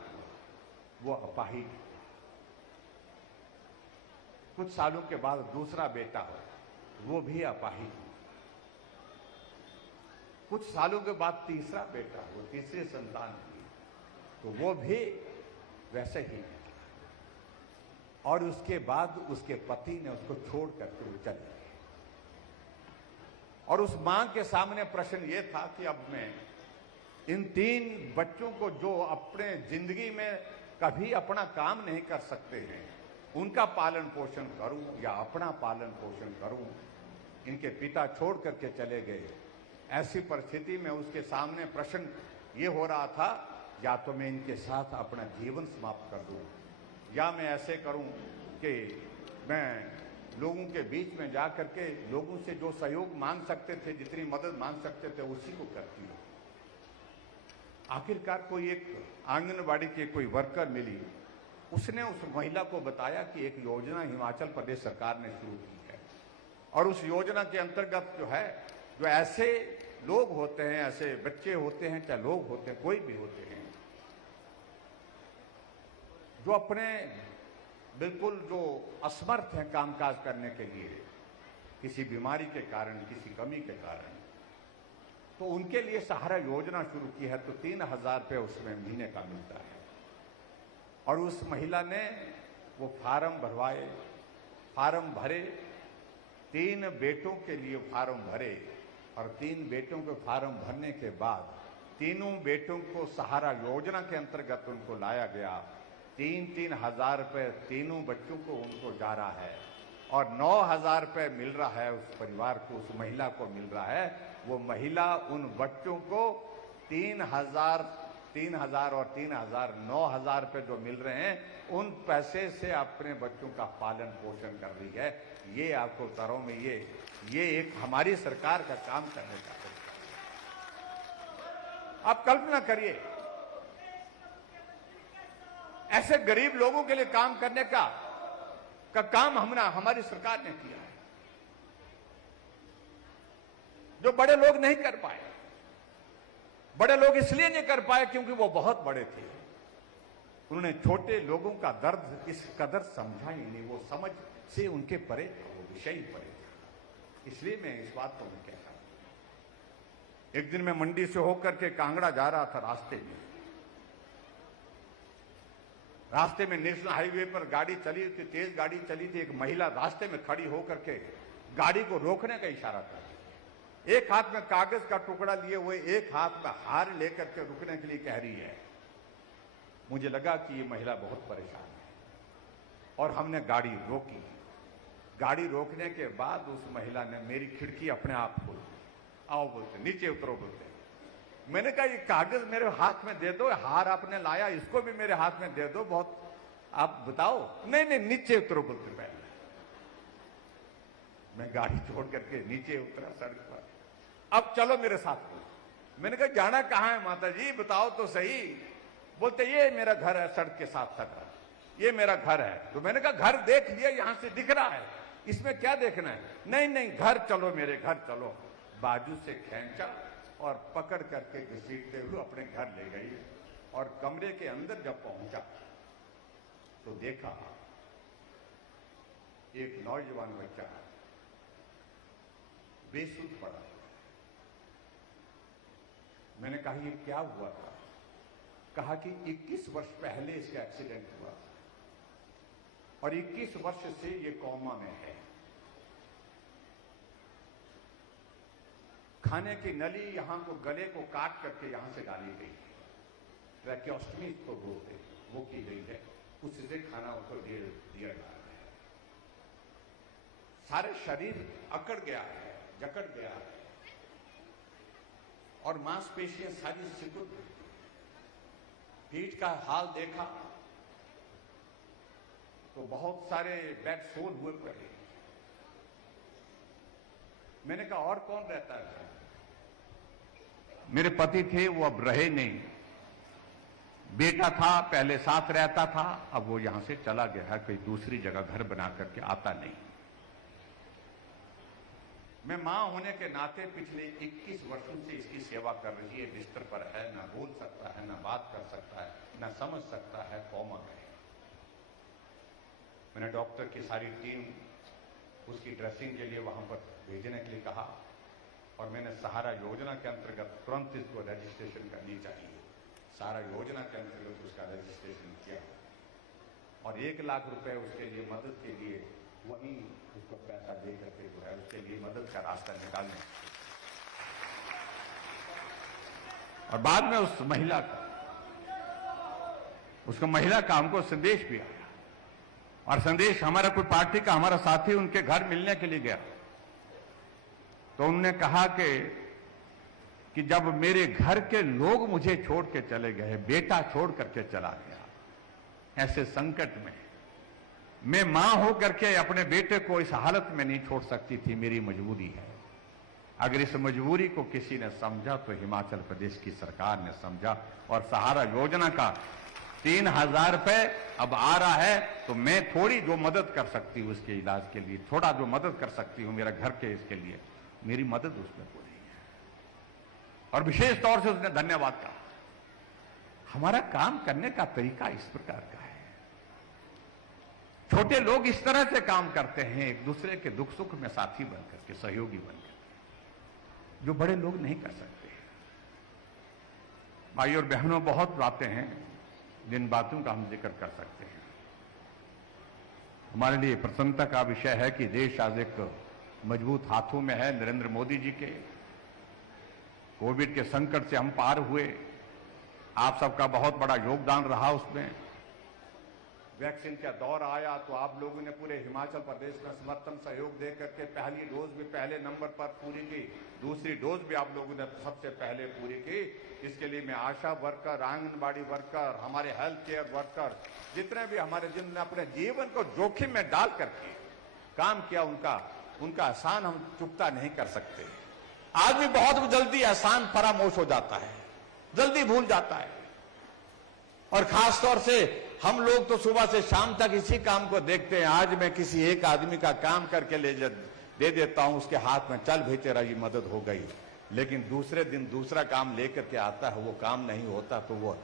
वो अपाहिज, कुछ सालों के बाद दूसरा बेटा हो, वो भी अपाहिज, कुछ सालों के बाद तीसरा बेटा हो, तीसरी संतान हुई, तो वो भी वैसे ही, और उसके बाद उसके पति ने उसको छोड़ करके वो चले गए। और उस मां के सामने प्रश्न ये था कि अब मैं इन 3 बच्चों को जो अपने जिंदगी में कभी अपना काम नहीं कर सकते हैं, उनका पालन पोषण करूं या अपना पालन पोषण करूं। इनके पिता छोड़ करके चले गए। ऐसी परिस्थिति में उसके सामने प्रश्न ये हो रहा था, या तो मैं इनके साथ अपना जीवन समाप्त कर दूं, या मैं ऐसे करूं कि मैं लोगों के बीच में जा करके लोगों से जो सहयोग मांग सकते थे, जितनी मदद मांग सकते थे, उसी को करती हूं। आखिरकार कोई एक आंगनबाड़ी के कोई वर्कर मिली, उसने उस महिला को बताया कि एक योजना हिमाचल प्रदेश सरकार ने शुरू की है, और उस योजना के अंतर्गत जो है, जो ऐसे लोग होते हैं, ऐसे बच्चे होते हैं, चाहे लोग होते हैं, कोई भी होते हैं, जो अपने बिल्कुल जो असमर्थ हैं कामकाज करने के लिए, किसी बीमारी के कारण, किसी कमी के कारण, तो उनके लिए सहारा योजना शुरू की है। तो 3,000 रुपये उसमें महीने का मिलता है। और उस महिला ने वो फार्म भरवाए, फार्म भरे, 3 बेटों के लिए फार्म भरे, और 3 बेटों के फार्म भरने के बाद तीनों बेटों को सहारा योजना के अंतर्गत उनको लाया गया। 3-3 हजार रुपये तीनों बच्चों को उनको जा रहा है, और 9,000 रुपये मिल रहा है उस परिवार को, उस महिला को मिल रहा है। वो महिला उन बच्चों को 3,000 3,000 और 3,000 9,000 रुपए जो मिल रहे हैं, उन पैसे से अपने बच्चों का पालन पोषण कर रही है। ये आपको तरों में ये एक हमारी सरकार का काम करने का तरीका है। आप कल्पना करिए, ऐसे गरीब लोगों के लिए काम करने का काम हमारी सरकार ने किया है, जो बड़े लोग नहीं कर पाए। बड़े लोग इसलिए नहीं कर पाए क्योंकि वो बहुत बड़े थे। उन्होंने छोटे लोगों का दर्द इस कदर समझा ही नहीं, वो समझ से उनके परे था, वो विषय ही परे था। इसलिए मैं इस बात को मैं कह रहा हूं। एक दिन मैं मंडी से होकर के कांगड़ा जा रहा था, रास्ते में नेशनल हाईवे पर गाड़ी चली थी, तेज गाड़ी चली थी। एक महिला रास्ते में खड़ी होकर के गाड़ी को रोकने का इशारा कर, एक हाथ में कागज का टुकड़ा लिए हुए, एक हाथ में हार लेकर के रुकने के लिए कह रही है। मुझे लगा कि ये महिला बहुत परेशान है और हमने गाड़ी रोकी। गाड़ी रोकने के बाद उस महिला ने मेरी खिड़की अपने आप खोल दी। आओ बोलते, नीचे उतरो बोलते। मैंने कहा ये कागज मेरे हाथ में दे दो, हार आपने लाया, इसको भी मेरे हाथ में दे दो, बहुत आप बताओ। नहीं नीचे उतरो बोलते। पहले मैं गाड़ी छोड़ करके नीचे उतरा सड़क पर। अब चलो मेरे साथ। मैंने कहा जाना कहां है माता जी, बताओ तो सही। बोलते ये मेरा घर है, सड़क के साथ सटा, ये मेरा घर है। तो मैंने कहा घर देख लिया, यहां से दिख रहा है, इसमें क्या देखना है। नहीं घर चलो, मेरे घर चलो। बाजू से खींचा और पकड़ करके घसीटते हुए अपने घर ले गई। और कमरे के अंदर जब पहुंचा तो देखा एक नौजवान बच्चा बेसुध पड़ा। मैंने कहा ये क्या हुआ था। कहा कि 21 वर्ष पहले इसका एक्सीडेंट हुआ और 21 वर्ष से ये कोमा में है। खाने की नली यहां को गले को काट करके यहां से डाली गई है, ट्रैकियोस्टमी को बोलते, वो की गई है, उससे खाना उसको दिया जा रहा है। सारे शरीर अकड़ गया है, जकड़ गया है और मांसपेशियां सारी सिकुड़ गई। पीठ का हाल देखा तो बहुत सारे बेड सोल हुए पड़े। मैंने कहा और कौन रहता है। मेरे पति थे, वो अब रहे नहीं। बेटा था, पहले साथ रहता था, अब वो यहां से चला गया है, कोई दूसरी जगह घर बना करके आता नहीं। मैं मां होने के नाते पिछले 21 वर्षों से इसकी सेवा कर रही है। बिस्तर पर है, ना बोल सकता है, ना बात कर सकता है, ना समझ सकता है, कोमा है। मैंने डॉक्टर की सारी टीम उसकी ड्रेसिंग के लिए वहां पर भेजने के लिए कहा और मैंने सहारा योजना के अंतर्गत तुरंत इसको रजिस्ट्रेशन करनी चाहिए। सहारा योजना के अंतर्गत उसका रजिस्ट्रेशन किया और 1 लाख रुपए उसके लिए मदद के लिए वहीं उसको पैसा दे करके जो है उसके लिए मदद का रास्ता निकालने। और बाद में उस महिला का हमको संदेश भी आया और संदेश हमारा कोई पार्टी का हमारा साथी उनके घर मिलने के लिए गया तो उन्होंने कहा कि जब मेरे घर के लोग मुझे छोड़ के चले गए, बेटा छोड़ करके चला गया, ऐसे संकट में मैं मां हो करके अपने बेटे को इस हालत में नहीं छोड़ सकती थी, मेरी मजबूरी है। अगर इस मजबूरी को किसी ने समझा तो हिमाचल प्रदेश की सरकार ने समझा और सहारा योजना का 3,000 रुपए अब आ रहा है तो मैं थोड़ी जो मदद कर सकती हूं उसके इलाज के लिए, थोड़ा जो मदद कर सकती हूं मेरा घर के इसके लिए, मेरी मदद उसमें हो रही है। और विशेष तौर से उसने धन्यवाद कहा। हमारा काम करने का तरीका इस प्रकार का है। छोटे लोग इस तरह से काम करते हैं, एक दूसरे के दुख सुख में साथी बनकर के, सहयोगी बनकर, जो बड़े लोग नहीं कर सकते। भाई और बहनों, बहुत बातें हैं जिन बातों का हम जिक्र कर सकते हैं। हमारे लिए प्रसन्नता का विषय है कि देश आज एक मजबूत हाथों में है नरेंद्र मोदी जी के। कोविड के संकट से हम पार हुए, आप सबका बहुत बड़ा योगदान रहा उसमें। वैक्सीन का दौर आया तो आप लोगों ने पूरे हिमाचल प्रदेश में समर्थन सहयोग दे करके पहली डोज भी पहले नंबर पर पूरी की, दूसरी डोज भी आप लोगों ने सबसे पहले पूरी की। इसके लिए मैं आशा वर्कर, आंगनबाड़ी वर्कर, हमारे हेल्थ केयर वर्कर, जितने भी हमारे जिन्होंने अपने जीवन को जोखिम में डाल करके काम किया, उनका एहसान हम चुकता नहीं कर सकते। आदमी बहुत जल्दी एहसान फरामोश हो जाता है, जल्दी भूल जाता है, और खास तौर से हम लोग तो सुबह से शाम तक इसी काम को देखते हैं। आज मैं किसी एक आदमी का काम करके दे देता हूं, उसके हाथ में, चल भाई तेरा ये मदद हो गई, लेकिन दूसरे दिन दूसरा काम लेकर के आता है, वो काम नहीं होता तो वो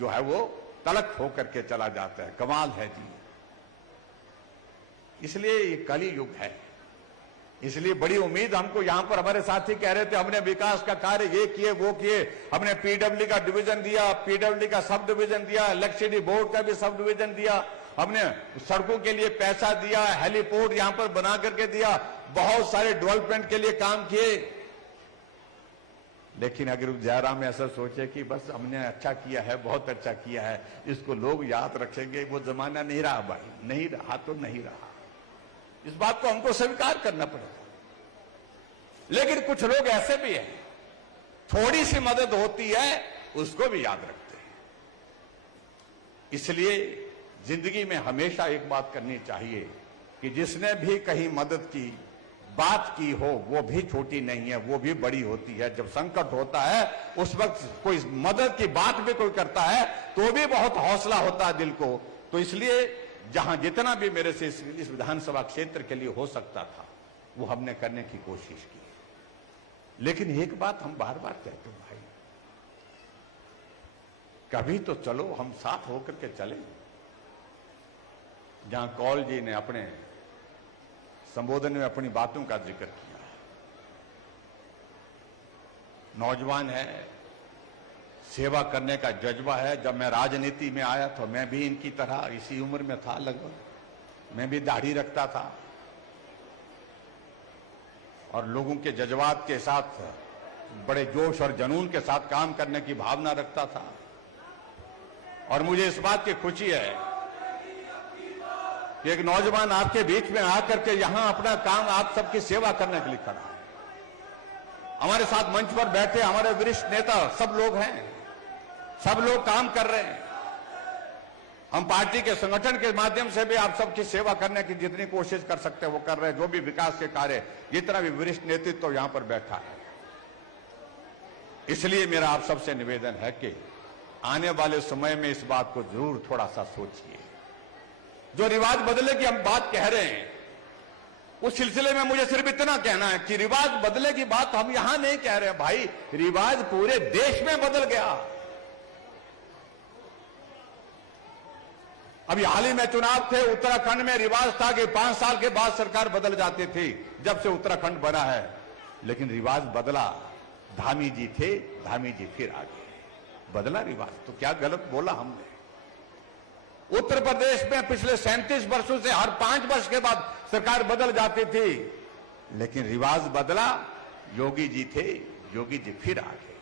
जो है वो तलक होकर के चला जाता है। कमाल है जी। इसलिए ये कली युग है, इसलिए बड़ी उम्मीद हमको यहां पर हमारे साथी कह रहे थे, हमने विकास का कार्य ये किए वो किए, हमने पीडब्ल्यू का डिवीजन दिया, पीडब्ल्यू का सब डिवीजन दिया, इलेक्ट्रिसिटी बोर्ड का भी सब डिवीजन दिया, हमने सड़कों के लिए पैसा दिया, हेलीपोर्ट यहां पर बना करके दिया, बहुत सारे डेवलपमेंट के लिए काम किए। लेकिन अगर जयराम ऐसा सोचे कि बस हमने अच्छा किया है, बहुत अच्छा किया है, इसको लोग याद रखेंगे, वो जमाना नहीं रहा भाई, नहीं रहा तो नहीं रहा। इस बात को हमको स्वीकार करना पड़ेगा। लेकिन कुछ लोग ऐसे भी हैं, थोड़ी सी मदद होती है उसको भी याद रखते हैं। इसलिए जिंदगी में हमेशा एक बात करनी चाहिए कि जिसने भी कहीं मदद की बात की हो, वो भी छोटी नहीं है, वो भी बड़ी होती है। जब संकट होता है उस वक्त कोई मदद की बात भी कोई करता है तो भी बहुत हौसला होता है दिल को। तो इसलिए जहां जितना भी मेरे से इस विधानसभा क्षेत्र के लिए हो सकता था वो हमने करने की कोशिश की। लेकिन एक बात हम बार बार कहते हैं भाई, कभी तो चलो हम साथ होकर के चले। जहां कौल जी ने अपने संबोधन में अपनी बातों का जिक्र किया, नौजवान है, सेवा करने का जज्बा है। जब मैं राजनीति में आया तो मैं भी इनकी तरह इसी उम्र में था लगभग, मैं भी दाढ़ी रखता था और लोगों के जज्बात के साथ बड़े जोश और जुनून के साथ काम करने की भावना रखता था। और मुझे इस बात की खुशी है कि एक नौजवान आपके बीच में आकर के यहां अपना काम, आप सबकी सेवा करने के लिए खड़ा है। हमारे साथ मंच पर बैठे हमारे वरिष्ठ नेता सब लोग हैं, सब लोग काम कर रहे हैं। हम पार्टी के संगठन के माध्यम से भी आप सबकी सेवा करने की जितनी कोशिश कर सकते हैं वो कर रहे हैं। जो भी विकास के कार्य, जितना भी वरिष्ठ नेतृत्व तो यहां पर बैठा है। इसलिए मेरा आप सबसे निवेदन है कि आने वाले समय में इस बात को जरूर थोड़ा सा सोचिए। जो रिवाज बदले की हम बात कह रहे हैं, उस सिलसिले में मुझे सिर्फ इतना कहना है कि रिवाज बदले की बात हम यहां नहीं कह रहे हैं भाई, रिवाज पूरे देश में बदल गया। अभी हाल ही में चुनाव थे, उत्तराखंड में रिवाज था कि 5 साल के बाद सरकार बदल जाती थी, जब से उत्तराखंड बना है। लेकिन रिवाज बदला, धामी जी थे, धामी जी फिर आ गए, बदला रिवाज। तो क्या गलत बोला हमने? उत्तर प्रदेश में पिछले 37 वर्षों से हर 5 वर्ष के बाद सरकार बदल जाती थी, लेकिन रिवाज बदला, योगी जी थे, योगी जी फिर आ गए।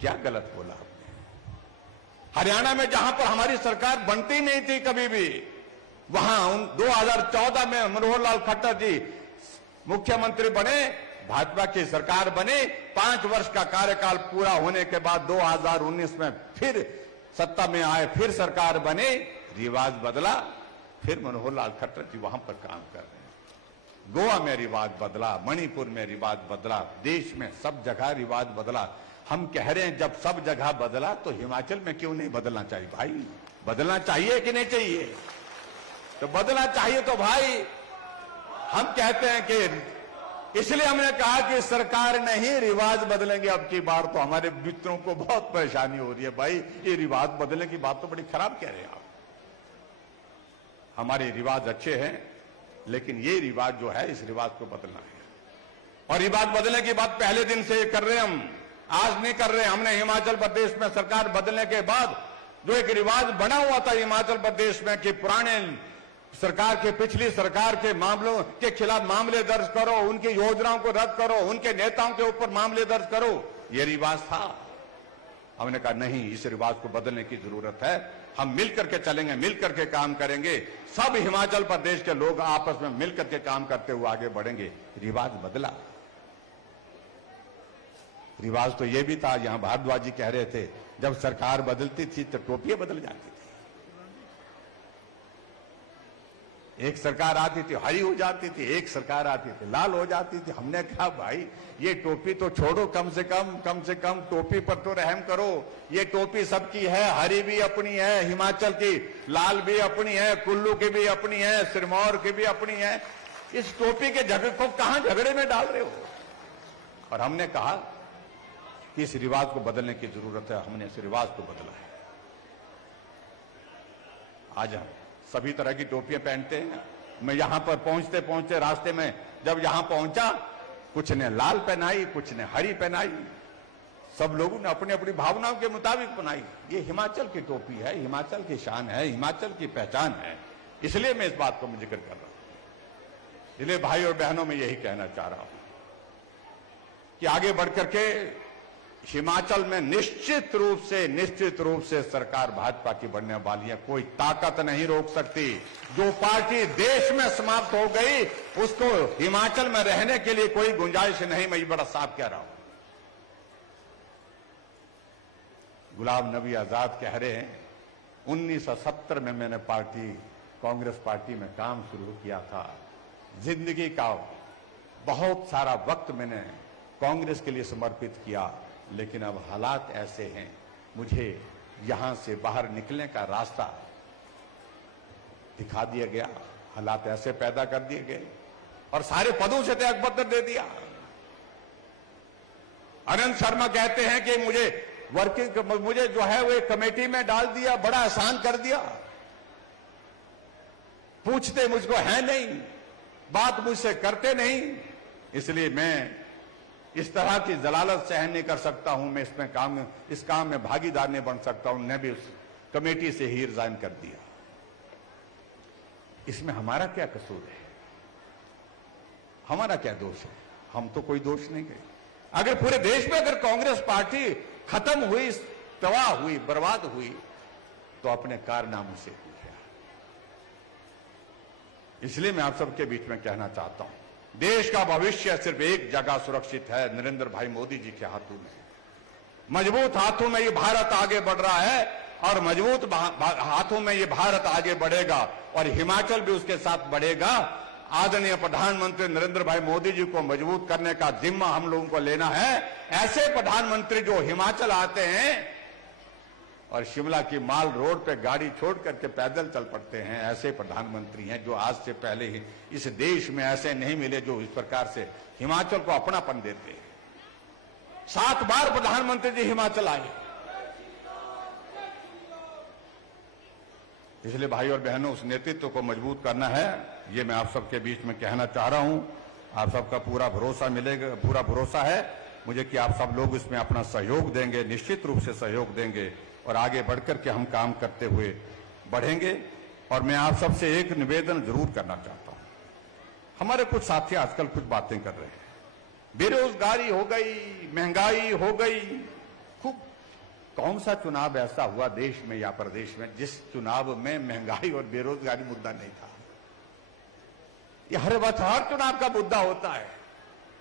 क्या गलत बोला हमने? हरियाणा में जहां पर हमारी सरकार बनती नहीं थी कभी भी, वहां 2014 में मनोहर लाल खट्टर जी मुख्यमंत्री बने, भाजपा की सरकार बने। 5 वर्ष का कार्यकाल पूरा होने के बाद 2019 में फिर सत्ता में आए, फिर सरकार बने, रिवाज बदला, फिर मनोहर लाल खट्टर जी वहां पर काम कर रहे हैं। गोवा में रिवाज बदला, मणिपुर में रिवाज बदला, देश में सब जगह रिवाज बदला। हम कह रहे हैं जब सब जगह बदला तो हिमाचल में क्यों नहीं बदलना चाहिए भाई? बदलना चाहिए कि नहीं चाहिए? तो बदलना चाहिए। तो भाई हम कहते हैं कि इसलिए हमने कहा कि सरकार नहीं, रिवाज बदलेंगे अब की बार। तो हमारे मित्रों को बहुत परेशानी हो रही है भाई, ये रिवाज बदलने की बात तो बड़ी खराब कह रहे हैं आप। हमारे रिवाज अच्छे हैं, लेकिन ये रिवाज जो है, इस रिवाज को बदलना है। और रिवाज बदलने की बात पहले दिन से कर रहे हैं हम, आज नहीं कर रहे। हमने हिमाचल प्रदेश में सरकार बदलने के बाद जो एक रिवाज बना हुआ था हिमाचल प्रदेश में कि पुराने सरकार के, पिछली सरकार के मामलों के खिलाफ मामले दर्ज करो, उनकी योजनाओं को रद्द करो, उनके नेताओं के ऊपर मामले दर्ज करो, यह रिवाज था। हमने कहा नहीं, इस रिवाज को बदलने की जरूरत है। हम मिलकर के चलेंगे, मिलकर के काम करेंगे, सब हिमाचल प्रदेश के लोग आपस में मिलकर के काम करते हुए आगे बढ़ेंगे। रिवाज बदला। रिवाज तो यह भी था, यहां भारद्वाज जी कह रहे थे, जब सरकार बदलती थी तो टोपियां बदल जाती थी। एक सरकार आती थी हरी हो जाती थी, एक सरकार आती थी लाल हो जाती थी। हमने कहा भाई ये टोपी तो छोड़ो, कम से कम टोपी पर तो रहम करो। ये टोपी सबकी है, हरी भी अपनी है हिमाचल की, लाल भी अपनी है, कुल्लू की भी अपनी है, सिरमौर की भी अपनी है। इस टोपी के झगड़े को कहां झगड़े में डाल रहे हो? और हमने कहा कि इस रिवाज को बदलने की जरूरत है। हमने इस रिवाज को बदला है। आज हम सभी तरह की टोपियां पहनते हैं। मैं यहां पर पहुंचते पहुंचते रास्ते में जब यहां पहुंचा, कुछ ने लाल पहनाई, कुछ ने हरी पहनाई, सब लोगों ने अपनी अपनी भावनाओं के मुताबिक बनाई। ये हिमाचल की टोपी है, हिमाचल की शान है, हिमाचल की पहचान है। इसलिए मैं इस बात को जिक्र कर रहा हूं। इसलिए भाई और बहनों में यही कहना चाह रहा हूं कि आगे बढ़कर के हिमाचल में निश्चित रूप से सरकार भाजपा की बनने वाली है। कोई ताकत नहीं रोक सकती। जो पार्टी देश में समाप्त हो गई उसको हिमाचल में रहने के लिए कोई गुंजाइश नहीं। मैं ये बड़ा साफ कह रहा हूं। गुलाम नबी आजाद कह रहे हैं 1970 में मैंने कांग्रेस पार्टी में काम शुरू किया था। जिंदगी का बहुत सारा वक्त मैंने कांग्रेस के लिए समर्पित किया, लेकिन अब हालात ऐसे हैं, मुझे यहां से बाहर निकलने का रास्ता दिखा दिया गया। हालात ऐसे पैदा कर दिए गए और सारे पदों से त्यागपत्र दे दिया। आनंद शर्मा कहते हैं कि मुझे जो है वो एक कमेटी में डाल दिया, बड़ा आसान कर दिया। पूछते मुझको है नहीं, बात मुझसे करते नहीं, इसलिए मैं इस तरह की जलालत सहन नहीं कर सकता हूं। मैं इस काम में भागीदार नहीं बन सकता हूं। ने भी उस कमेटी से ही रिजाइन कर दिया। इसमें हमारा क्या कसूर है? हमारा क्या दोष है? हम तो कोई दोष नहीं करे। अगर पूरे देश में अगर कांग्रेस पार्टी खत्म हुई, तबाह हुई, बर्बाद हुई, तो अपने कारनामों से हुई है। इसलिए मैं आप सबके बीच में कहना चाहता हूं, देश का भविष्य सिर्फ एक जगह सुरक्षित है, नरेंद्र भाई मोदी जी के हाथों में। मजबूत हाथों में ये भारत आगे बढ़ रहा है और मजबूत हाथों में ये भारत आगे बढ़ेगा और हिमाचल भी उसके साथ बढ़ेगा। आदरणीय प्रधानमंत्री नरेंद्र भाई मोदी जी को मजबूत करने का जिम्मा हम लोगों को लेना है। ऐसे प्रधानमंत्री जो हिमाचल आते हैं और शिमला की माल रोड पे गाड़ी छोड़ करके पैदल चल पड़ते हैं, ऐसे प्रधानमंत्री हैं जो आज से पहले ही इस देश में ऐसे नहीं मिले जो इस प्रकार से हिमाचल को अपनापन देते हैं। 7 बार प्रधानमंत्री जी हिमाचल आए। इसलिए भाई और बहनों, उस नेतृत्व को मजबूत करना है, ये मैं आप सबके बीच में कहना चाह रहा हूं। आप सबका पूरा भरोसा मिलेगा, पूरा भरोसा है मुझे कि आप सब लोग इसमें अपना सहयोग देंगे, निश्चित रूप से सहयोग देंगे और आगे बढ़कर के हम काम करते हुए बढ़ेंगे। और मैं आप सबसे एक निवेदन जरूर करना चाहता हूं। हमारे कुछ साथी आजकल कुछ बातें कर रहे हैं, बेरोजगारी हो गई, महंगाई हो गई। खूब कौन सा चुनाव ऐसा हुआ देश में या प्रदेश में जिस चुनाव में महंगाई और बेरोजगारी मुद्दा नहीं था? ये हर चुनाव का मुद्दा होता है।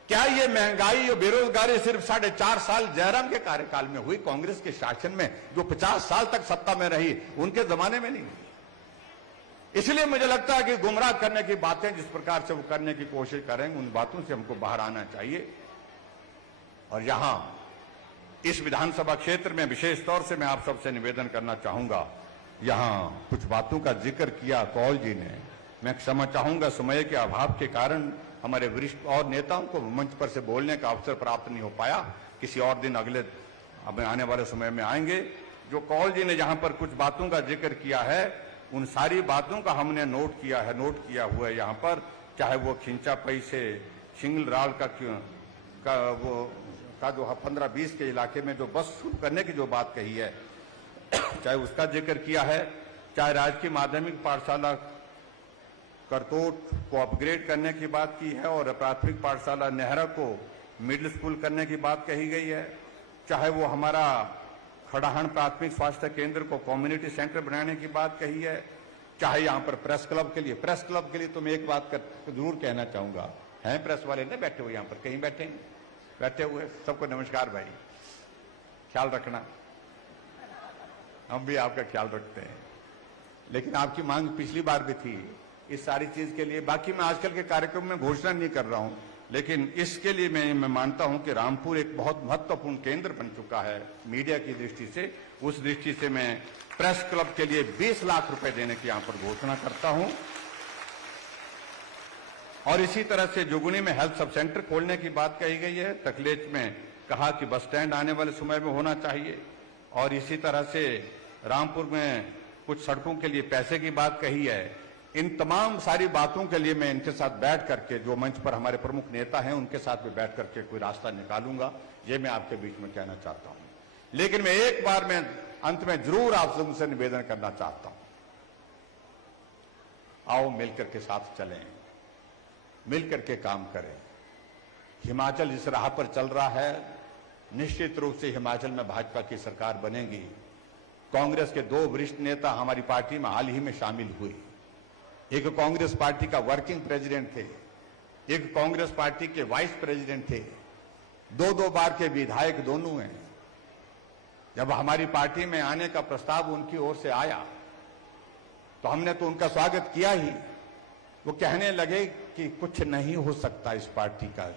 क्या ये महंगाई और बेरोजगारी सिर्फ 4.5 साल जयराम के कार्यकाल में हुई? कांग्रेस के शासन में जो 50 साल तक सत्ता में रही उनके जमाने में नहीं हुई। इसलिए मुझे लगता है कि गुमराह करने की बातें जिस प्रकार से वो करने की कोशिश करेंगे, उन बातों से हमको बाहर आना चाहिए। और यहां इस विधानसभा क्षेत्र में विशेष तौर से मैं आप सबसे निवेदन करना चाहूंगा। यहां कुछ बातों का जिक्र किया कौल जी ने। मैं क्षमा चाहूंगा, समय के अभाव के कारण हमारे वरिष्ठ और नेताओं को मंच पर से बोलने का अवसर प्राप्त नहीं हो पाया। किसी और दिन अगले आने वाले समय में आएंगे। जो कौल जी ने जहां पर कुछ बातों का जिक्र किया है, उन सारी बातों का हमने नोट किया हुआ है यहाँ पर। चाहे वो खिंचापई से सिंगल राल का जो 15-20 के इलाके में जो बस शुरू करने की जो बात कही है, चाहे उसका जिक्र किया है, चाहे राजकीय माध्यमिक पाठशाला करतोट को अपग्रेड करने की बात की है और प्राथमिक पाठशाला नेहरा को मिडिल स्कूल करने की बात कही गई है, चाहे वो हमारा खड़ाहन प्राथमिक स्वास्थ्य केंद्र को कम्युनिटी सेंटर बनाने की बात कही है, चाहे यहां पर प्रेस क्लब के लिए तो मैं एक बात जरूर कहना चाहूंगा, हैं प्रेस वाले नहीं बैठे हुए यहां पर, कहीं बैठे हुए, सबको नमस्कार भाई, ख्याल रखना, हम भी आपका ख्याल रखते हैं। लेकिन आपकी मांग पिछली बार भी थी इस सारी चीज के लिए। बाकी मैं आजकल के कार्यक्रम में घोषणा नहीं कर रहा हूं, लेकिन इसके लिए मैं मानता हूं कि रामपुर एक बहुत महत्वपूर्ण केंद्र बन चुका है मीडिया की दृष्टि से। उस दृष्टि से मैं प्रेस क्लब के लिए 20 लाख रुपए देने की यहां पर घोषणा करता हूं। और इसी तरह से जुगुनी में हेल्थ सब सेंटर खोलने की बात कही गई है। तकलेच में कहा कि बस स्टैंड आने वाले समय में होना चाहिए। और इसी तरह से रामपुर में कुछ सड़कों के लिए पैसे की बात कही है। इन तमाम सारी बातों के लिए मैं इनके साथ बैठ करके, जो मंच पर हमारे प्रमुख नेता हैं उनके साथ में बैठ करके कोई रास्ता निकालूंगा, ये मैं आपके बीच में कहना चाहता हूं। लेकिन मैं एक बार मैं अंत में जरूर आप सबसे निवेदन करना चाहता हूं, आओ मिलकर के साथ चलें, मिलकर के काम करें। हिमाचल जिस राह पर चल रहा है, निश्चित रूप से हिमाचल में भाजपा की सरकार बनेगी। कांग्रेस के 2 वरिष्ठ नेता हमारी पार्टी में हाल ही में शामिल हुए। एक कांग्रेस पार्टी का वर्किंग प्रेसिडेंट थे, एक कांग्रेस पार्टी के वाइस प्रेसिडेंट थे, 2 बार के विधायक दोनों हैं। जब हमारी पार्टी में आने का प्रस्ताव उनकी ओर से आया तो हमने तो उनका स्वागत किया ही। वो कहने लगे कि कुछ नहीं हो सकता इस पार्टी का,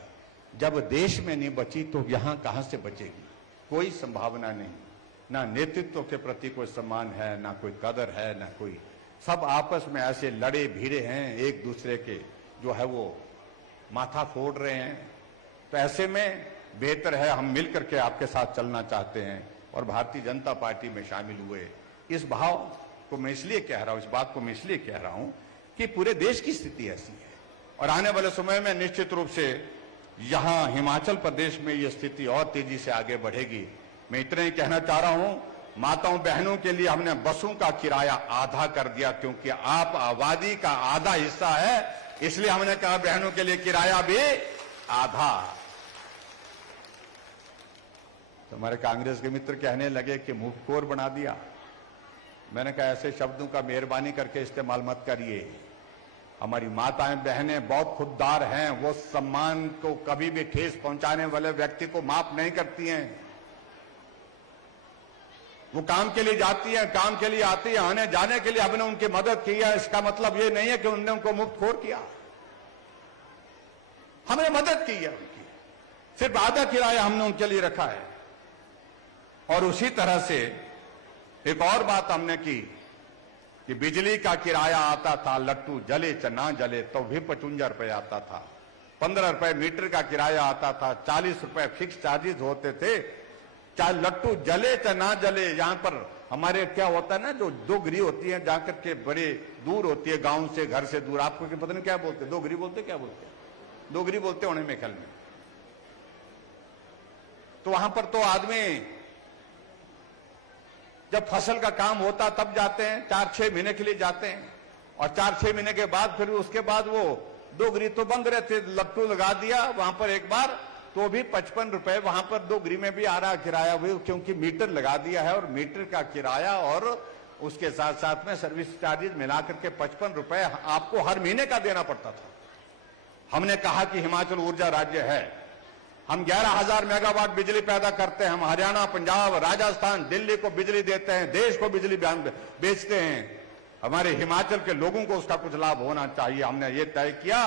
जब देश में नहीं बची तो यहां कहां से बचेगी, कोई संभावना नहीं, ना नेतृत्व के प्रति कोई सम्मान है, ना कोई कदर है, ना कोई, सब आपस में ऐसे लड़े भिड़े हैं, एक दूसरे के जो है वो माथा फोड़ रहे हैं। तो ऐसे में बेहतर है हम मिलकर के आपके साथ चलना चाहते हैं और भारतीय जनता पार्टी में शामिल हुए। इस भाव को मैं इसलिए कह रहा हूं, इस बात को मैं इसलिए कह रहा हूं कि पूरे देश की स्थिति ऐसी है और आने वाले समय में निश्चित रूप से यहां हिमाचल प्रदेश में यह स्थिति और तेजी से आगे बढ़ेगी। मैं इतना ही कहना चाह रहा हूं, माताओं बहनों के लिए हमने बसों का किराया आधा कर दिया, क्योंकि आप आबादी का आधा हिस्सा है, इसलिए हमने कहा बहनों के लिए किराया भी आधा। तो हमारे कांग्रेस के मित्र कहने लगे कि मुफ्तखोर बना दिया। मैंने कहा ऐसे शब्दों का मेहरबानी करके इस्तेमाल मत करिए। हमारी माताएं बहनें बहुत खुददार हैं, वो सम्मान को कभी भी ठेस पहुंचाने वाले व्यक्ति को माफ नहीं करती हैं। वो काम के लिए जाती है, काम के लिए आती है, आने जाने के लिए हमने उनकी मदद की है। इसका मतलब ये नहीं है कि उन्होंने उनको मुफ्तखोर किया, हमने मदद की है उनकी, सिर्फ आधा किराया हमने उनके लिए रखा है। और उसी तरह से एक और बात हमने की कि बिजली का किराया आता था, लट्टू जले च ना जले तो भी 55 रुपए आता था, 15 रुपए मीटर का किराया आता था, 40 रुपए फिक्स चार्जेस होते थे, चाहे लट्टू जले चाहे ना जले। यहां पर हमारे क्या होता है ना, जो 2 गिरी होती है जाकर के बड़े दूर होती है, गांव से, घर से दूर, आपको पता नहीं क्या बोलते, 2 गिरी बोलते, क्या बोलते, 2 गिरी बोलते होने में ख्याल में। तो वहां पर तो आदमी जब फसल का काम होता तब जाते हैं, 4-6 महीने के लिए जाते हैं, और 4-6 महीने के बाद फिर उसके बाद वो 2 गिरी तो बंद रहते, लट्टू लगा दिया वहां पर एक बार, तो भी 55 रुपए वहां पर 2 गिरी में भी आ रहा किराया, क्योंकि मीटर लगा दिया है। और मीटर का किराया और उसके साथ साथ में सर्विस चार्जेस मिलाकर के 55 रुपए आपको हर महीने का देना पड़ता था। हमने कहा कि हिमाचल ऊर्जा राज्य है, हम 11,000 मेगावाट बिजली पैदा करते हैं, हम हरियाणा, पंजाब, राजस्थान, दिल्ली को बिजली देते हैं, देश को बिजली बेचते हैं, हमारे हिमाचल के लोगों को उसका कुछ लाभ होना चाहिए। हमने ये तय किया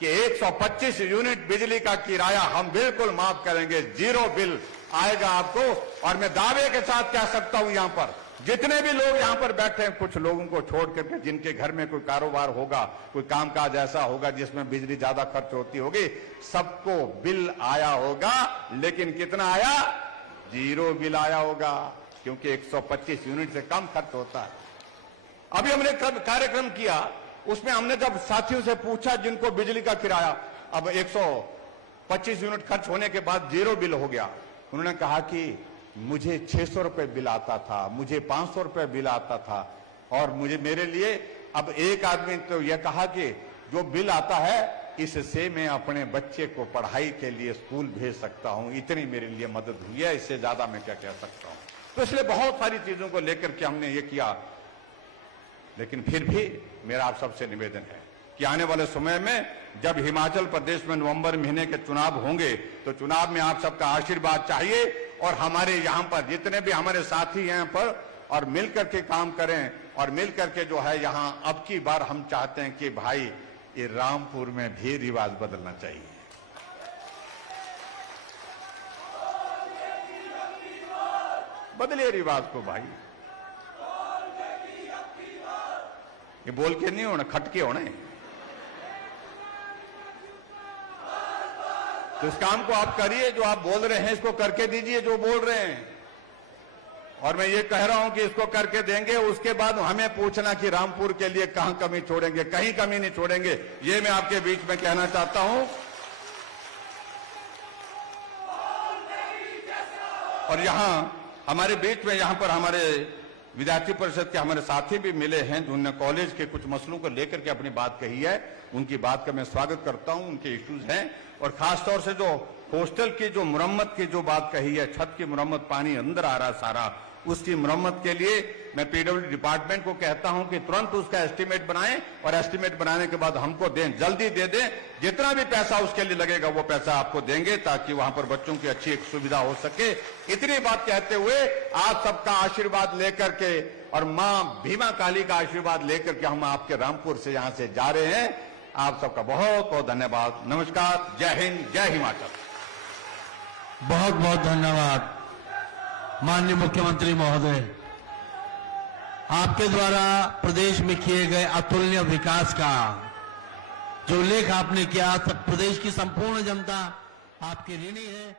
कि 125 यूनिट बिजली का किराया हम बिल्कुल माफ करेंगे, 0 बिल आएगा आपको। और मैं दावे के साथ कह सकता हूं, यहां पर जितने भी लोग यहां पर बैठे हैं, कुछ लोगों को छोड़ करके जिनके घर में कोई कारोबार होगा, कोई कामकाज ऐसा होगा जिसमें बिजली ज्यादा खर्च होती होगी, सबको बिल आया होगा। लेकिन कितना आया? 0 बिल आया होगा, क्योंकि 125 यूनिट से कम खर्च होता है। अभी हमने कार्यक्रम किया, उसमें हमने जब साथियों से पूछा जिनको बिजली का किराया अब 125 यूनिट खर्च होने के बाद 0 बिल हो गया, उन्होंने कहा कि मुझे 600 रुपए बिल आता था, मुझे 500 रुपए बिल आता था, और मुझे मेरे लिए अब एक आदमी तो यह कहा कि जो बिल आता है इससे मैं अपने बच्चे को पढ़ाई के लिए स्कूल भेज सकता हूं, इतनी मेरे लिए मदद हुई है, इससे ज्यादा मैं क्या कह सकता हूं। तो इसलिए बहुत सारी चीजों को लेकर के हमने ये किया। लेकिन फिर भी मेरा आप सबसे निवेदन है कि आने वाले समय में जब हिमाचल प्रदेश में नवंबर महीने के चुनाव होंगे तो चुनाव में आप सबका आशीर्वाद चाहिए, और हमारे यहाँ पर जितने भी हमारे साथी हैं पर और मिलकर के काम करें, और मिलकर के जो है यहाँ अब की बार हम चाहते हैं कि भाई ये रामपुर में भी रिवाज बदलना चाहिए। बदलिए रिवाज को भाई, ये बोल के नहीं होना, खटके होने। तो इस काम को आप करिए, जो आप बोल रहे हैं इसको करके दीजिए जो बोल रहे हैं। और मैं ये कह रहा हूं कि इसको करके देंगे, उसके बाद हमें पूछना कि रामपुर के लिए कहां कमी छोड़ेंगे, कहीं कमी नहीं छोड़ेंगे। ये मैं आपके बीच में कहना चाहता हूं। और यहां हमारे बीच में यहां पर हमारे विद्यार्थी परिषद के हमारे साथी भी मिले हैं जिन्होंने कॉलेज के कुछ मसलों को लेकर के अपनी बात कही है। उनकी बात का मैं स्वागत करता हूं, उनके इश्यूज हैं। और खासतौर से जो हॉस्टल की जो मुरम्मत की जो बात कही है, छत की मुरम्मत, पानी अंदर आ रहा सारा, उसकी मुरम्मत के लिए मैं पीडब्ल्यूडी डिपार्टमेंट को कहता हूं कि तुरंत उसका एस्टीमेट बनाएं, और एस्टीमेट बनाने के बाद हमको दें, जल्दी दे दें। जितना भी पैसा उसके लिए लगेगा वो पैसा आपको देंगे, ताकि वहां पर बच्चों की अच्छी एक सुविधा हो सके। इतनी बात कहते हुए आप सबका आशीर्वाद लेकर के और मां भीमा काली का आशीर्वाद लेकर के हम आपके रामपुर से यहां से जा रहे हैं। आप सबका बहुत बहुत धन्यवाद। नमस्कार, जय हिंद, जय हिमाचल। बहुत बहुत धन्यवाद माननीय मुख्यमंत्री महोदय। आपके द्वारा प्रदेश में किए गए अतुलनीय विकास का जो उल्लेख आपने किया, प्रदेश की संपूर्ण जनता आपकी ऋणी है।